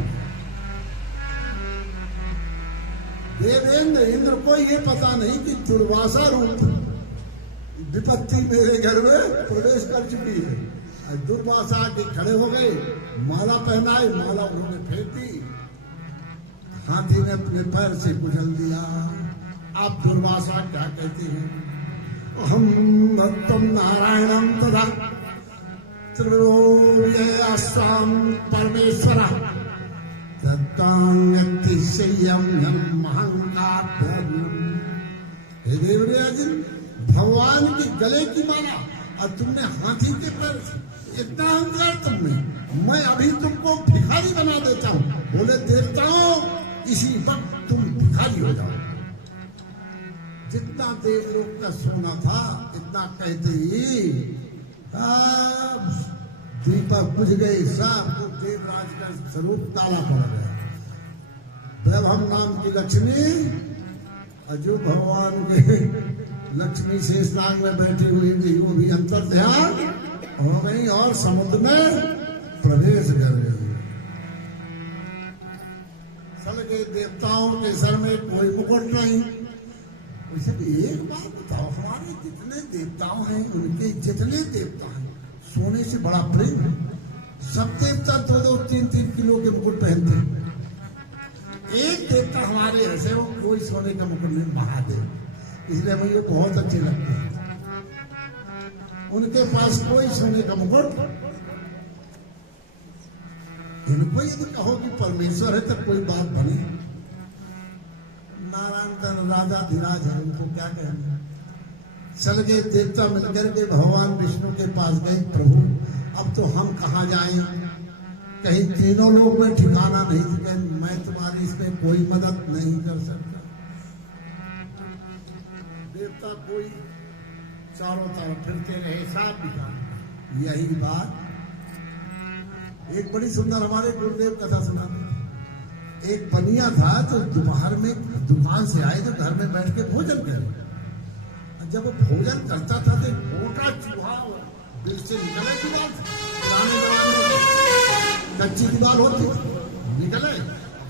देवेंद्र इंद्र को ये पता नहीं कि दुर्वासा रूप विपत्ति मेरे घर में प्रवेश कर चुकी है। दुर्वासा के खड़े हो गए, माला पहनाए, माला उन्होंने फेंक दी, हाथी ने अपने पैर से कुचल दिया। आप दुर्वासा क्या कहते हैं? हम भक्तम नारायणम तथा त्रिलोक्यास्तां परमेश्वर हे देवराज, भगवान के गले की माला और तुमने हाथी के पैर से, इतना अहंकार तुमने। मैं अभी तुमको भिखारी बना देता हूं। बोले देवताओं, इसी वक्त तुम भिखारी हो जाओ। जितना देवलोक का सोना था इतना कहते ही दीपक बुझ गए, सब को देवराज का स्वरूप काला पड़ गया। वैभव नाम की लक्ष्मी, जो भगवान के लक्ष्मी शेष नाग में बैठी हुई थी, वो भी अंतर ध्यान हो गई और समुद्र में प्रवेश कर गई। सल के देवताओं के सर में कोई मुकुट नहीं। वैसे एक बात बताओ, हमारे जितने देवताओं हैं, उनके जितने देवता हैं, सोने से बड़ा प्रेम है। सब देवता 2-2, 3-3 किलो के मुकुट पहनते हैं। एक देवता हमारे ऐसे, वो कोई सोने का मुकुट नहीं, महादेव। इसलिए मुझे बहुत अच्छे लगते हैं। उनके पास कोई सोने का मुकुट। इनको यदि कहो कि परमेश्वर है तो कोई बात बने। नारायण का राजा धीराज है, उनको क्या कहना। चल गए देवता मिलकर के भगवान विष्णु के पास गए, प्रभु अब तो हम कहाँ जाएं? कहीं तीनों लोग में ठिकाना नहीं। मैं तुम्हारी इसमें कोई मदद नहीं कर सकता। देवता कोई चारों तरफ फिरते रहे, साफ दिखा। यही बात एक बड़ी सुंदर हमारे गुरुदेव कथा सुनाते। एक बनिया था तो दोपहर में दुकान से आए तो घर में बैठ के भोजन करे। जब वो भोजन करता था तो मोटा चूहा बिल से निकले। दीवार पुराने जमाने में कच्ची दीवार होती, निकले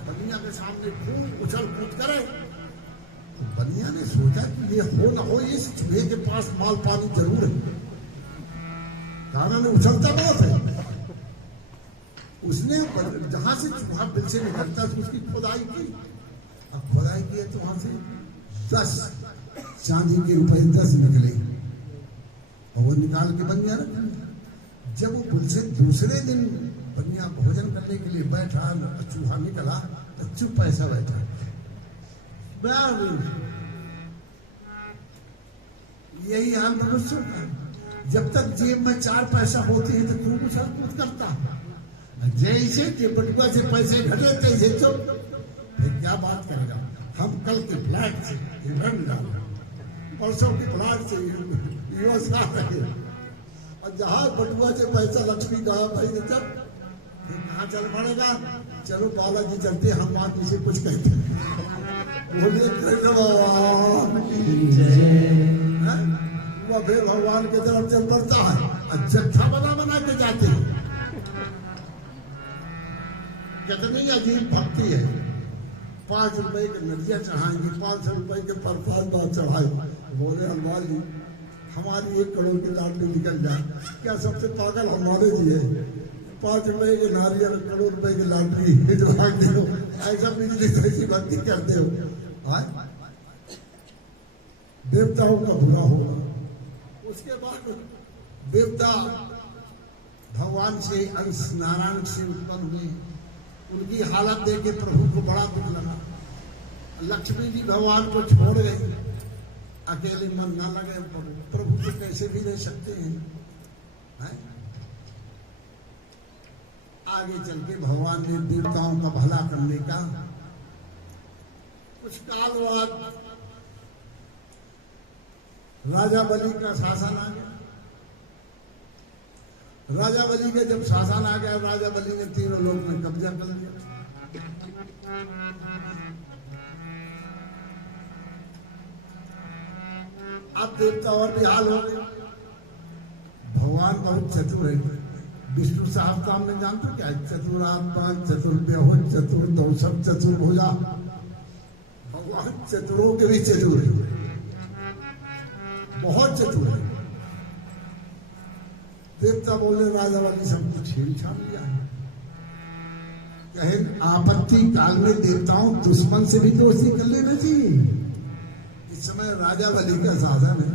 बनिया के सामने खूब उछल कूद करे। बनिया ने सोचा कि ये हो ना हो, इस चूहे के पास माल पानी जरूर है। कारण उछलता बहुत है। उसने जहां से चूहा बिल से निकलता था उसकी खुदाई की। अब खुदाई की तो वहां से 10 चांदी के रुपए 10 निकले और वो निकाल के बनिया रख लिया। जब वो बिल से दूसरे दिन बनिया भोजन करने के लिए बैठा, चूहा निकला तो चुप पैसा बैठा। यही हाल मनुष्यों का। जब तक जेब में 4 पैसा होते हैं तो खूब उछल कूद करता, जैसे कि बटुआ से पैसे घटे तैसे तो फिर क्या बात करेगा। हम कल के फ्लैट से परसों के फ्लैट से योजना रहे और जहां बटुआ से पैसा लक्ष्मी कहा भाई ने जब कहाँ चल पड़ेगा, चलो बालाजी चलते, हम आदमी से कुछ कहते बोलिए वो फिर भगवान की तरफ चल पड़ता है और जत्था बना के जाते हैं। कितनी अजीब भक्ति है। 5 रुपए के नदिया चढ़ाएंगे, 500 रुपए के प्रसाद बात चढ़ाए। बोले हनुमान जी हमारी 1 करोड़ की लॉटरी निकल जाए, क्या सबसे पागल हमारे जी है। 5 रुपए के नारियल, 1 करोड़ रुपए की लॉटरी भिजवाते हो, ऐसा बिजली ऐसी भक्ति करते हो। देवताओं का बुरा होगा। उसके बाद देवता भगवान से अंश नारायण से उत्पन्न हुए। उनकी हालत देख के प्रभु को बड़ा दुख लगा। लक्ष्मी जी भगवान को छोड़ गए, अकेले मन ना लगे, प्रभु से कैसे भी रह सकते हैं। आगे चल के भगवान ने देवताओं का भला करने का कुछ काल बाद राजा बलि का शासन आ गया। राजा बलि के जब शासन आ गया, राजा बलि ने 3 लोक में कब्जा कर लिया। अब देवता और भी हाल हो गए। भगवान बहुत चतुर है। विष्णु सहस्त्रनाम में जानते क्या, चतुरात्मा चतुर्व्यूह चतुर्दशम चतुर्भुजा। भगवान चतुरों के भी चतुर है, बहुत चतुर है। देवता बोले राजा वाली सब कुछ छेड़छाड़ लिया है। कहे आपत्ति काल में देवताओं दुश्मन से भी दोस्ती कर लेना चाहिए। इस समय राजा वाली का साधन है,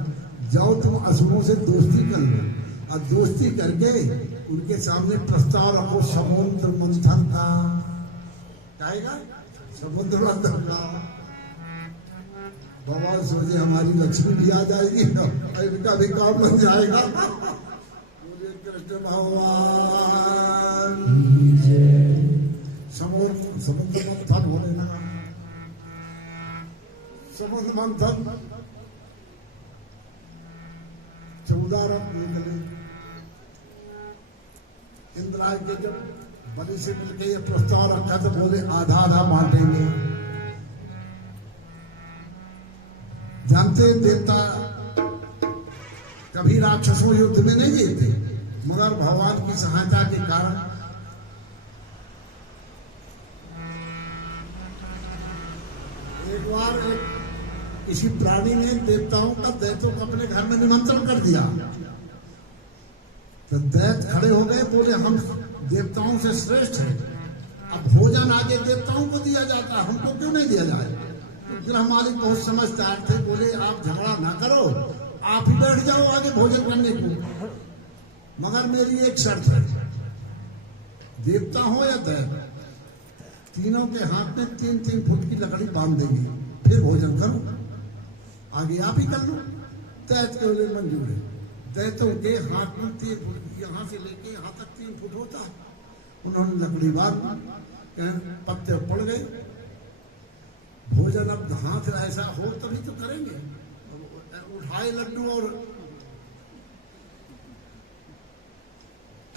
जाओ तुम असुरों से दोस्ती कर लो और दोस्ती करके उनके सामने प्रस्ताव रखो समुद्र मंथन का। कहेगा समुद्र मंथन का। भगवान सोचे हमारी लक्ष्मी भी आ जाएगी, इनका भी काम बन जाएगा। कृष्ण भगवान समुद्र मंथन होने लगा। समुद्र मंथन 14 रथ निकले। इंद्राज के जब बलि से मिलकर ये प्रस्ताव रखा तो बोले आधा आधा बांटेंगे। जानते देवता कभी राक्षसों युद्ध में नहीं जीते, मगर भगवान की सहायता के कारण एक बार किसी प्राणी ने देवताओं का दैत्यों को अपने घर में निमंत्रण कर दिया। तो दैत्य खड़े हो गए, बोले हम देवताओं से श्रेष्ठ हैं, अब भोजन आगे देवताओं को दिया जाता है, हमको क्यों नहीं दिया जाए। तो गृह मालिक बहुत समझदार थे, बोले आप झगड़ा ना करो, आप ही बैठ जाओ आगे भोजन करने को, मगर मेरी एक शर्त है, देवता हो या दैत्य तीनों के हाथ में 3-3 फुट की लकड़ी बांध देंगे, फिर भोजन करो, आगे आप ही कर लो। दैत्य के बोले मंजूर है। दैत्यों के हाथ में 3 फुट, यहाँ से लेके यहाँ तक 3 फुट होता है। उन्होंने लकड़ी बांध, पत्ते पड़ गए। भोजन अब हाथ ऐसा हो तभी तो करेंगे। उठाए लड्डू और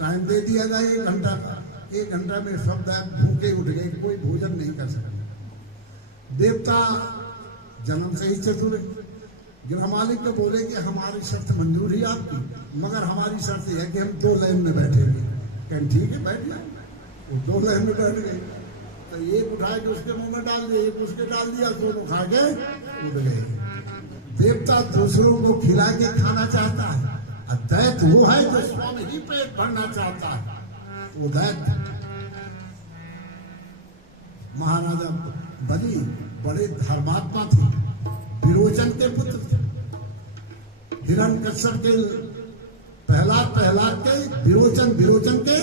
टाइम दे दिया जाए 1 घंटा का। 1 घंटा में सब दैत्य भूखे उठ गए, कोई भोजन नहीं कर सकते। देवता जन्म से ही चतुर है। गृह मालिक को बोले कि हमारी शर्त मंजूर ही आपकी, मगर हमारी शर्त यह है कि हम 2 लाइन में बैठेंगे। कहें ठीक है बैठ जाए। वो 2 लाइन में बैठ गए। तो एक उठा के उसके मुंह में डाल दिया, एक उसके डाल दिया, दोनों खा के उठ गए। देवता दूसरों को खिला के खाना चाहता है, और दैत्य वो है जो स्वयं ही पेट भरना चाहता है। वो दैत्य महाराजा बलि बड़े धर्मात्मा थे, विरोचन के पुत्र थे। हिरण्यकश्यप के पहला के विरोचन के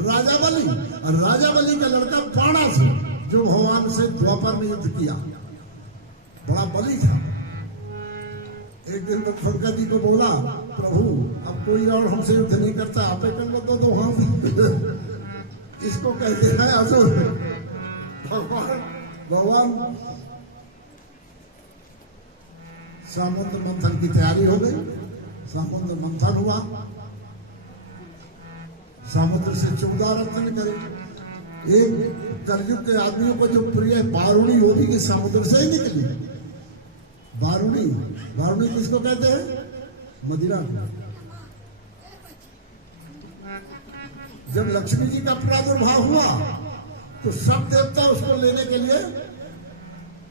राजा बलि, और राजा बलि का लड़का पाणासुर, जो भगवान से द्वापर में युद्ध किया, बड़ा बलि था। एक दिन तो शंकर जी को बोला, प्रभु अब कोई और हमसे युद्ध नहीं करता, आप कर लो तो हम इसको कहते हैं असुर। भगवान समुद्र मंथन की तैयारी हो गई, समुद्र मंथन हुआ, समुद्र से 14 रत्न करे। एक कलयुग के आदमियों को जो प्रिय बारूणी, वो भी कि समुद्र से ही निकली। बारूणी किसको कहते हैं? मदिरा। जब लक्ष्मी जी का प्रादुर्भाव हुआ तो सब देवता उसको लेने के लिए,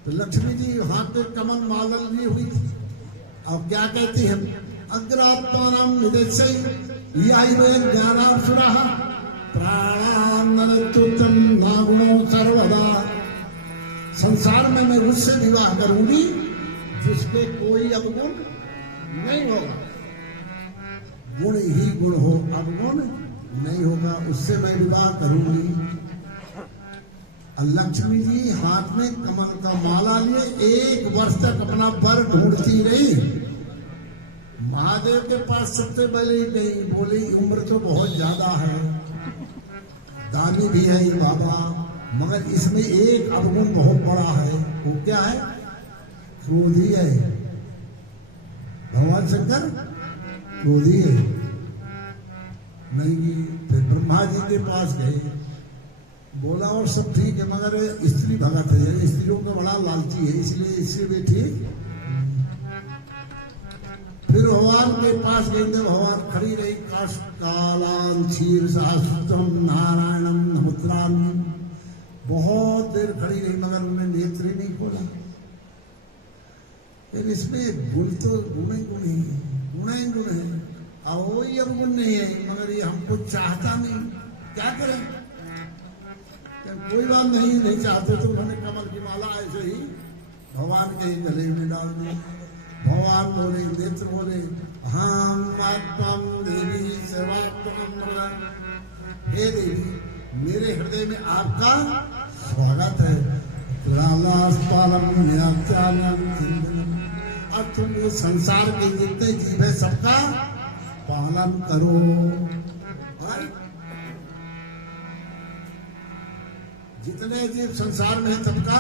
तो लक्ष्मी जी हाथ में कमल माला ली हुई थी, और क्या कहती है? अग्रात्मानम निदेशै ज्ञानासुरः प्राणान्नरत्युतम नागुणो सर्वदा। संसार में मैं उससे विवाह करूंगी जिसके कोई अवगुण नहीं होगा, गुण ही गुण हो, अवगुण नहीं होगा, उससे मैं विवाह करूंगी। लक्ष्मी जी हाथ में कमल का माला लिए 1 वर्ष तक अपना वर ढूंढती रही। महादेव के पास सबसे पहले गई, बोली उम्र तो बहुत ज्यादा है, दानी भी है ये बाबा, मगर इसमें एक अवगुण बहुत बड़ा है। वो क्या है? क्रोधी है। भगवान शंकर क्रोधी है। नहीं, फिर ब्रह्मा जी के पास गए, बोला और सब ठीक है, मगर स्त्री भगत है, स्त्रियों का बड़ा लालची है, इसलिए इससे भी ठीक। फिर भगवान के पास गई, भगवान खड़ी रही, कालां क्षीर सहस्त्रम नारायणम नहुत्रामी, बहुत देर खड़ी रही, मगर उन्हें नेत्र ही नहीं खोला। फिर इसमें गुण तो गुण ही गुण है, और वही अब गुण नहीं है, मगर ये हमको चाहता नहीं, क्या करें? कोई बात नहीं चाहते तो उन्होंने कमल की माला ऐसे ही भगवान के गले में डाल दी। भगवान बोले, नेत्र बोले, हम आत्मम देवी सेवात्मम, हे देवी मेरे हृदय में आपका स्वागत है। अब तुम ये संसार के जितने जीव है सबका पालन करो, जितने जीव संसार में है सबका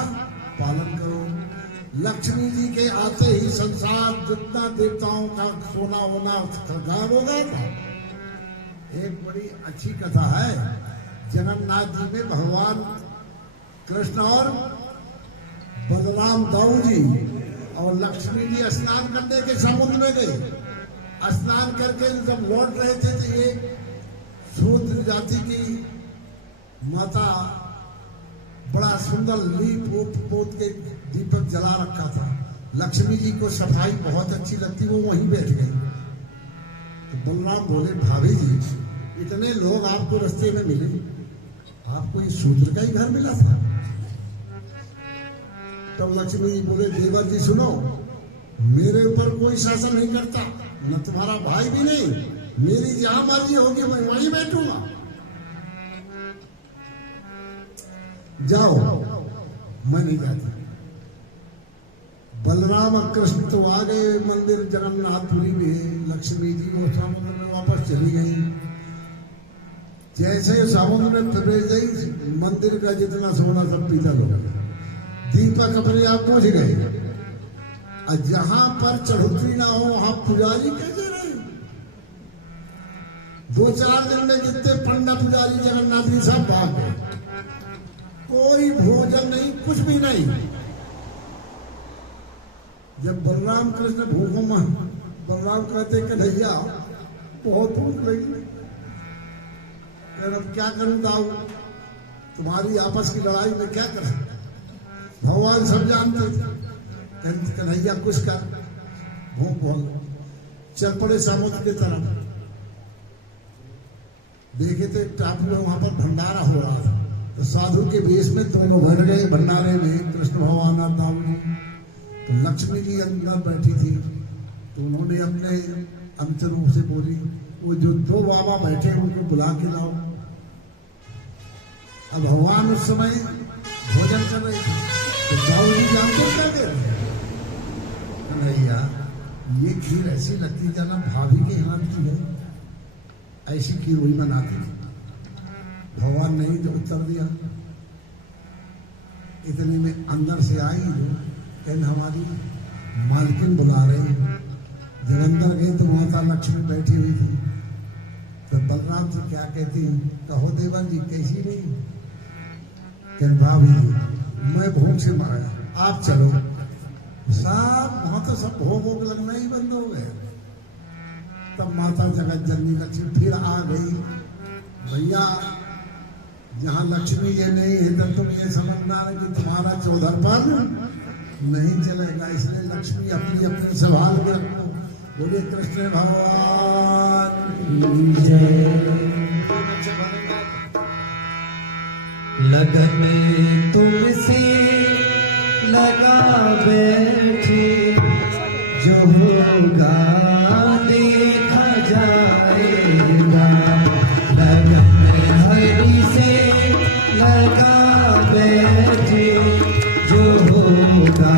पालन करो। लक्ष्मी जी के आते ही संसार जितना देवताओं का सोना होना गायब हो गया था। एक बड़ी अच्छी कथा है, जगन्नाथ जी में भगवान कृष्ण और बलराम दाऊ जी और लक्ष्मी जी स्नान करने के समुद्र में गए। स्नान करके जब लौट रहे थे तो ये शूद्र जाति की माता बड़ा सुंदर लीप पोत के दीपक जला रखा था। लक्ष्मी जी को सफाई बहुत अच्छी लगती, वो वहीं बैठ गई। तो बलराम बोले, भाभी जी इतने लोग आपको रास्ते में मिले, आपको ये शूद्र का ही घर मिला था? तब लक्ष्मी जी बोले, देवर जी सुनो, मेरे ऊपर कोई शासन नहीं करता, न तुम्हारा भाई भी नहीं, मेरी जहां मर्जी होगी मैं वहीं बैठूंगा, जाओ, मैं नहीं जाती। बलराम और कृष्ण तो आ गए मंदिर जगन्नाथपुरी में, लक्ष्मी जी वो समुद्र में वापस चली गई। जैसे समुद्र में प्रवेश गई, मंदिर का जितना सोना सब पीतल हो गया, दीपक अपने आप पहुंच गए। और जहां पर चढ़ोतरी ना हो वहां पुजारी कैसे रहे? 2-4 दिन में जितने पंडा पुजारी जगन्नाथ जी सब भाग गए, कोई भोजन नहीं, कुछ भी नहीं। जब बलराम कृष्ण भूखों में, बलराम कहते कन्हैया बहुत भूख लगी, अब क्या करूं दाऊ, तुम्हारी आपस की लड़ाई में क्या कर सकते? भगवान सब जानते थे। कन्हैया कुछ कर, भूख बहुत, चल पड़े समुद्र की तरफ। देखे तो एक टापू में वहां पर भंडारा हो रहा था, तो साधु के वेश में दोनों बैठ गए भंडारे में। कृष्ण भगवान और दामू। तो लक्ष्मी जी अंदर बैठी थी, तो उन्होंने अपने अंत रूप से बोली, वो जो दो बाबा बैठे उनको बुला के लाओ। अब भगवान उस समय भोजन कर रहे थे, तो दाऊ जी जानते क्या दे रहे? कन्हैया, ये खीर ऐसी लगती जाना भाभी के हाथ की है, ऐसी खीर वही बनाती थी। भगवान नहीं तो उत्तर दिया। इतने में अंदर से आई जो कहने हमारी मालकिन बुला रही। जब अंदर गए तो माता लक्ष्मी बैठी हुई थी। तो बलराम जी क्या कहती, कहो देवन जी कैसी नहीं? कहने भाभी जी मैं भूख से मारा, आप चलो। सब वहां तो सब भोग भोग लगना ही बंद हो गए। तब माता जगत जननी लक्ष्मी फिर आ गई। भैया जहाँ लक्ष्मी ये नहीं है तो तुम ये समझना है कि तुम्हारा चौधरपन नहीं चलेगा, इसलिए लक्ष्मी अपनी अपने संभाल के रखो। बोले कृष्ण भगवान जय। लगन तुमसे लगा बैठे, जो होगा देखा जाएगा। लगन हरि से लगा बैठे, जो होगा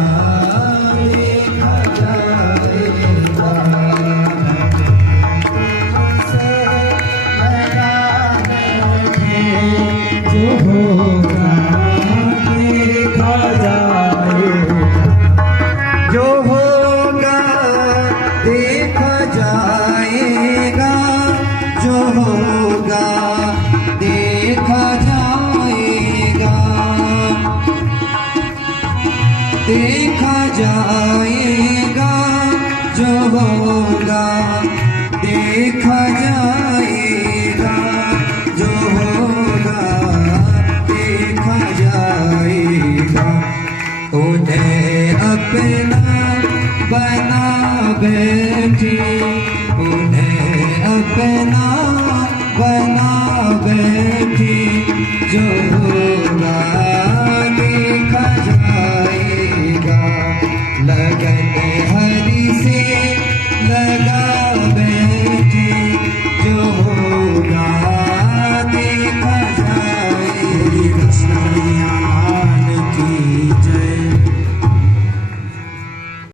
देखा जाएगा। तुमसे लगा बैठे, जो होगा देखा जाएगा। जो होगा देखा जाएगा, जो होगा देखा जाएगा। देखा जाएगा, जो होगा देखा जाएगा। जो होगा देखा जाएगा। उन्हें अपना बना बैठे, उन्हें अपना